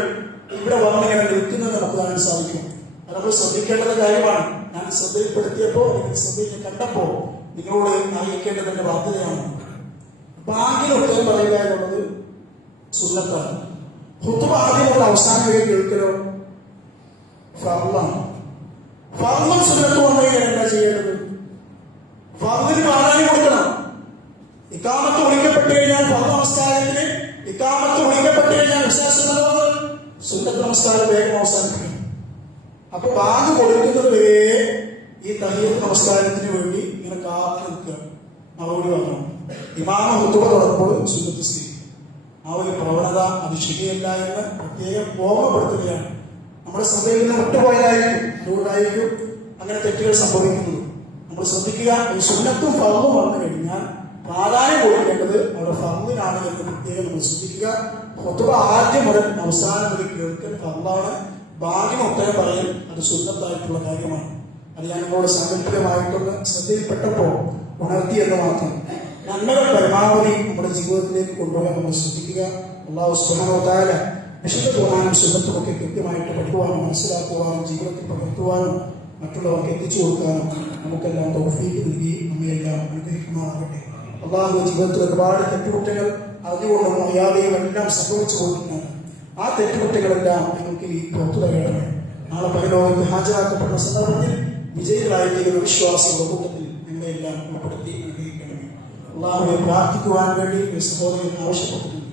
ഇവിടെ വന്നിങ്ങനെ നിൽക്കുന്നത് നമുക്ക് കാണാൻ സാധിക്കും. അത് നമ്മൾ ശ്രദ്ധിക്കേണ്ട കാര്യമാണ്. ഞാൻ ശ്രദ്ധയിൽപ്പെടുത്തിയപ്പോൾ, ശ്രദ്ധയിൽ കണ്ടപ്പോ നിങ്ങളോട് അറിയിക്കേണ്ടതിന്റെ ബാധ്യതയാണ്. ബാങ്കിന് ഉത്തരം പറയുക എന്നുള്ളത് സുന്നത്താണ്. ഖുത്ബ ആദ്യമുള്ള അവസാനം വരെ കേൾക്കലോ ഫർളാണ്. ഫർളും സുന്നത്തും വന്നു കഴിഞ്ഞാൽ എന്താ ചെയ്യേണ്ടത്? ഫർളിന് പ്രാധാന്യം കൊടുക്കണം. ഇഖാമത്ത് വിളിക്കപ്പെട്ടു കഴിഞ്ഞാൽ ഫർള് നമസ്കാരത്തിന്, ഇഖാമത്ത് വിളിക്കപ്പെട്ടു കഴിഞ്ഞാൽ വിശ്വാസം സുന്നത്ത് നമസ്കാരം വേഗം അവസാനിപ്പിക്കണം. അപ്പൊ ബാങ്ക് കൊടുക്കുന്നത് വരെ ഈ തഹിയ്യത്ത് നമസ്കാരത്തിന് വേണ്ടി ഇങ്ങനെ കാത്തു നിൽക്കുക. മറുപടി പറഞ്ഞു ഇമാമ ഖുത്ബ തുടങ്ങുമ്പോൾ സുന്നത്ത് സ്വീകരിക്കും. ആ ഒരു പ്രവണത അത് ശരിയല്ല എന്ന് പ്രത്യേകം ഓർമ്മപ്പെടുത്തുകയാണ്. നമ്മുടെ ശ്രദ്ധയിൽ നിന്ന് വിട്ടുപോയതായിരിക്കും. അതുകൊണ്ടായിരിക്കും അങ്ങനെ തെറ്റുകൾ സംഭവിക്കുന്നത്. നമ്മൾ ശ്രദ്ധിക്കുക. ഈ സുന്നത്തും ഫർളും വന്നു കഴിഞ്ഞാൽ പ്രാധാന്യം കൊടുക്കേണ്ടത് അവിടെ ഫർളിനാണ് എന്ന് പ്രത്യേകം നമ്മൾ ശ്രദ്ധിക്കുക. ഖുത്ബ ആദ്യം മുതൽ അവസാനം വരെ കേൾക്കൽ ഫർളാണ്. ബാങ്കിന് ഉത്തരം പറയൽ അത് സുന്നത്തായിട്ടുള്ള കാര്യമാണ്. അത് ഞാൻ നിങ്ങളോട് സാങ്കല്പികമായിട്ടൊന്ന് ശ്രദ്ധയിൽപ്പെട്ടപ്പോൾ ഉണർത്തി എന്ന് മാത്രം. നന്മകൾ പരമാവധി നമ്മുടെ ജീവിതത്തിലേക്ക് കൊണ്ടുപോകാൻ നമ്മൾ ശ്രദ്ധിക്കുക. അല്ലാഹു സുബ്ഹാനഹു വ തആല വിശുദ്ധ ഖുർആനും സുന്നത്തുമൊക്കെ കൃത്യമായിട്ട് പഠിക്കുവാനും മനസ്സിലാക്കുവാനും ജീവിതത്തിൽ പകർത്തുവാനും മറ്റുള്ളവർക്ക് എത്തിച്ചു കൊടുക്കാനും നമുക്കെല്ലാം തൗഫീഖ് നൽകി നമ്മയെല്ലാം അനുഗ്രഹിക്കുമാറാകട്ടെ. അല്ലാഹു ജീവിതത്തിൽ ഒരുപാട് തെറ്റുകുറ്റങ്ങൾ അറിഞ്ഞുകൊണ്ടും അറിയാതെയും എല്ലാം സംഭവിച്ചു കൊടുക്കുന്നുണ്ട്. ആ തെറ്റുകുറ്റങ്ങളെല്ലാം നിങ്ങൾക്ക് ഈ പുറത്തു തരയണമേ. നാളെ പരലോകത്ത് ഹാജരാക്കപ്പെടുന്ന സന്ദർഭത്തിൽ വിജയികളായിരിക്കുന്ന വിശ്വാസികളുടെ കൂട്ടത്തിൽ നിങ്ങളെല്ലാം ഉൾപ്പെടുത്തി അനുഗ്രഹിക്കണമേ. അള്ളാഹുവെ പ്രാർത്ഥിക്കുവാൻ വേണ്ടി ഒരു സഹോദരൻ ആവശ്യപ്പെട്ടിട്ടുണ്ട്.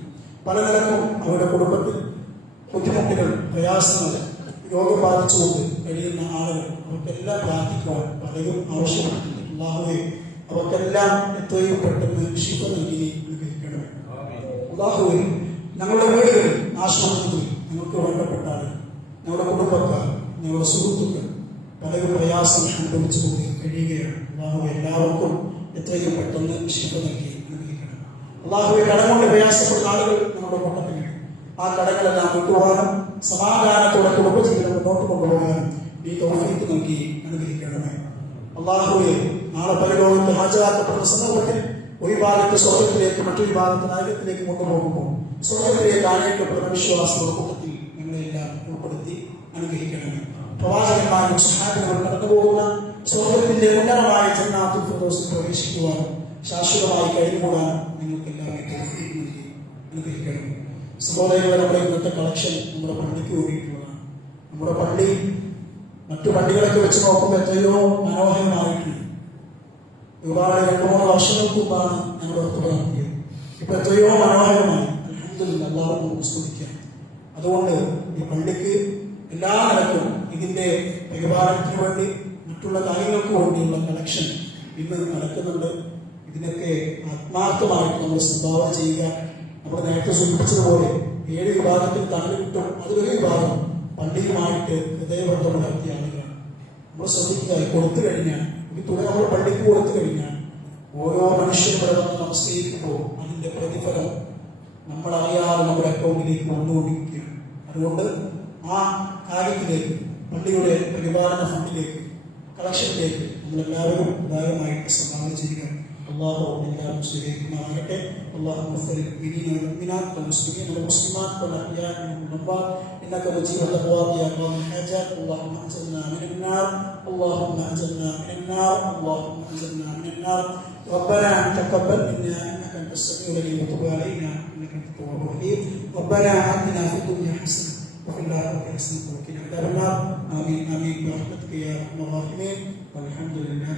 പല നിലക്കും അവരുടെ കുടുംബത്തിൽ ബുദ്ധിമുട്ടുകൾ, പ്രയാസങ്ങൾ, രോഗം ബാധിച്ചുകൊണ്ട് കഴിയുന്ന ആളുകൾ, അവർക്കെല്ലാം പ്രാർത്ഥിക്കുവാൻ പലരും ആവശ്യപ്പെട്ടിട്ടുണ്ട്. അള്ളാഹുവെ അവർക്കെല്ലാം എത്രയും പെട്ടെന്ന് ശിഫ നൽകി അനുഗ്രഹിക്കണമേ. അള്ളാഹുവെ ഞങ്ങളുടെ വീടുകളിൽ, ആശ്രമത്തിൽ ഞങ്ങൾക്ക് വേണ്ടപ്പെട്ട ആളുകൾ, ഞങ്ങളുടെ കുടുംബക്കാർ, ഞങ്ങളുടെ സുഹൃത്തുക്കൾ പലരും പ്രയാസം അനുഭവിച്ചു പോയി കഴിയുകയാണ്. അള്ളാഹുവെ എല്ലാവർക്കും എത്രയും പെട്ടെന്ന് ശിഫ നൽകി അനുഗ്രഹിക്കണം. അള്ളാഹുവെ കടം കൊണ്ട് പ്രയാസപ്പെടുന്ന ആളുകൾ നമ്മുടെ കൂട്ടത്തിലുണ്ട്. ആ കടങ്ങളെല്ലാം വിട്ടുപോകാനും സമാധാനത്തോടെ കുടുംബജീവിതം മുന്നോട്ട് കൊണ്ടുപോകാനും ഈ തൗഫീഖ് നൽകി അനുഗ്രഹിക്കണമേ. അള്ളാഹുവെ നാളെ പരലോകത്ത് ഹാജരാക്കപ്പെടുന്ന സന്ദർഭത്തിൽ ഒരു ഭാഗത്ത് സ്വർഗത്തിലേക്ക് മറ്റൊരു ഭാഗത്ത് നരകത്തിലേക്ക് കൊണ്ടുപോകുമ്പോൾ സ്വർഗത്തിലേക്ക് ആനയിക്കപ്പെടുന്ന വിശ്വാസികളുടെ കൂട്ടത്തിൽ ഞങ്ങളെല്ലാം ഉൾപ്പെടുത്തി അനുഗ്രഹിക്കണമേ. പ്രവാചകന്മാരും സഹാബികളും കടന്നുപോകുന്ന സ്വർഗത്തിന്റെ ഉന്നതമായ ജന്നാത്തുൽ ഫിർദൗസിൽ പ്രവേശിക്കുവാനും ശാശ്വതമായി കഴിഞ്ഞുകൂടാനും നിങ്ങൾക്കെല്ലാം തൗഫീഖ് നൽകി അനുഗ്രഹിക്കണം. സഹോദരങ്ങളെ, നമ്മുടെ ഇന്നത്തെ കളക്ഷൻ നമ്മുടെ പള്ളിക്ക് വേണ്ടിയിട്ടുള്ളതാണ്. നമ്മുടെ പള്ളി മറ്റു പള്ളികളൊക്കെ വെച്ച് നോക്കുമ്പോൾ എത്രയോ മനോഹരമായിട്ടുണ്ട്. ഒരുപാട് 2-3 വർഷങ്ങൾക്ക് മുമ്പാണ് ഞങ്ങളുടെ ഒത്തുക നടത്തിയത്. ഇപ്പൊ എത്രയോ മനോഹരമായി. അൽഹംദുലില്ലാഹ്, എല്ലാവർക്കും സ്തുതിക്കാം. അതുകൊണ്ട് ഈ പള്ളിക്ക് എല്ലാ നിലക്കും ഇതിന്റെ പരിപാലനത്തിന് വേണ്ടി, മറ്റുള്ള കാര്യങ്ങൾക്ക് വേണ്ടിയുള്ള കളക്ഷൻ ഇന്ന് നടക്കുന്നുണ്ട്. ഇതിനൊക്കെ ആത്മാർത്ഥമായിട്ട് നമ്മൾ സംഭാവന ചെയ്യുക. നമ്മൾ നേരത്തെ സൂചിപ്പിച്ചതുപോലെ 7 വിഭാഗത്തിൽ തള്ളിവിട്ടും അതിലൊരു വിഭാഗം പള്ളിയുമായിട്ട് ഹൃദയബന്ധം പുലർത്തിയ ആളുകളാണ്. നമ്മൾ ശ്രദ്ധിക്കുക. കൊടുത്തു കഴിഞ്ഞാൽ ഈ തുക നമ്മൾ പള്ളിക്ക് കൊടുത്തു കഴിഞ്ഞാൽ ഓരോ മനുഷ്യരും ഇവിടെ വന്ന് നമസ്കരിക്കുമ്പോൾ അതിന്റെ പ്രതിഫലം നമ്മളറിയാതെ നമ്മുടെ അക്കൗണ്ടിലേക്ക് വന്നുകൊണ്ടിരിക്കുകയാണ്. അതുകൊണ്ട് ആ കാര്യത്തിലേക്ക്, പള്ളിയുടെ പരിപാലന ഫണ്ടിലേക്ക്, കളക്ഷനിലേക്ക് നമ്മളെല്ലാവരും ഉദാരമായിട്ട് സംഭാവന ചെയ്യുക. അള്ളാഹു എല്ലാവരും സ്വീകരിക്കുമാറാകട്ടെ. اللهم اغفر للمؤمنين والمؤمنات والمسلمين والمسلمات والاحياء منهم والاموات انك مجيب الدعوات يا قاضي الحاجات. اللهم اجرنا من النار، اللهم اجرنا من النار، اللهم اجرنا من النار. ربنا تقبل منا انك انت السميع العليم وتب علينا انك انت التواب الرحيم. ربنا اتنا في الدنيا حسنه وفي الاخره حسنه وقنا عذاب النار. امين امين برحمتك يا ارحم الراحمين والحمد لله.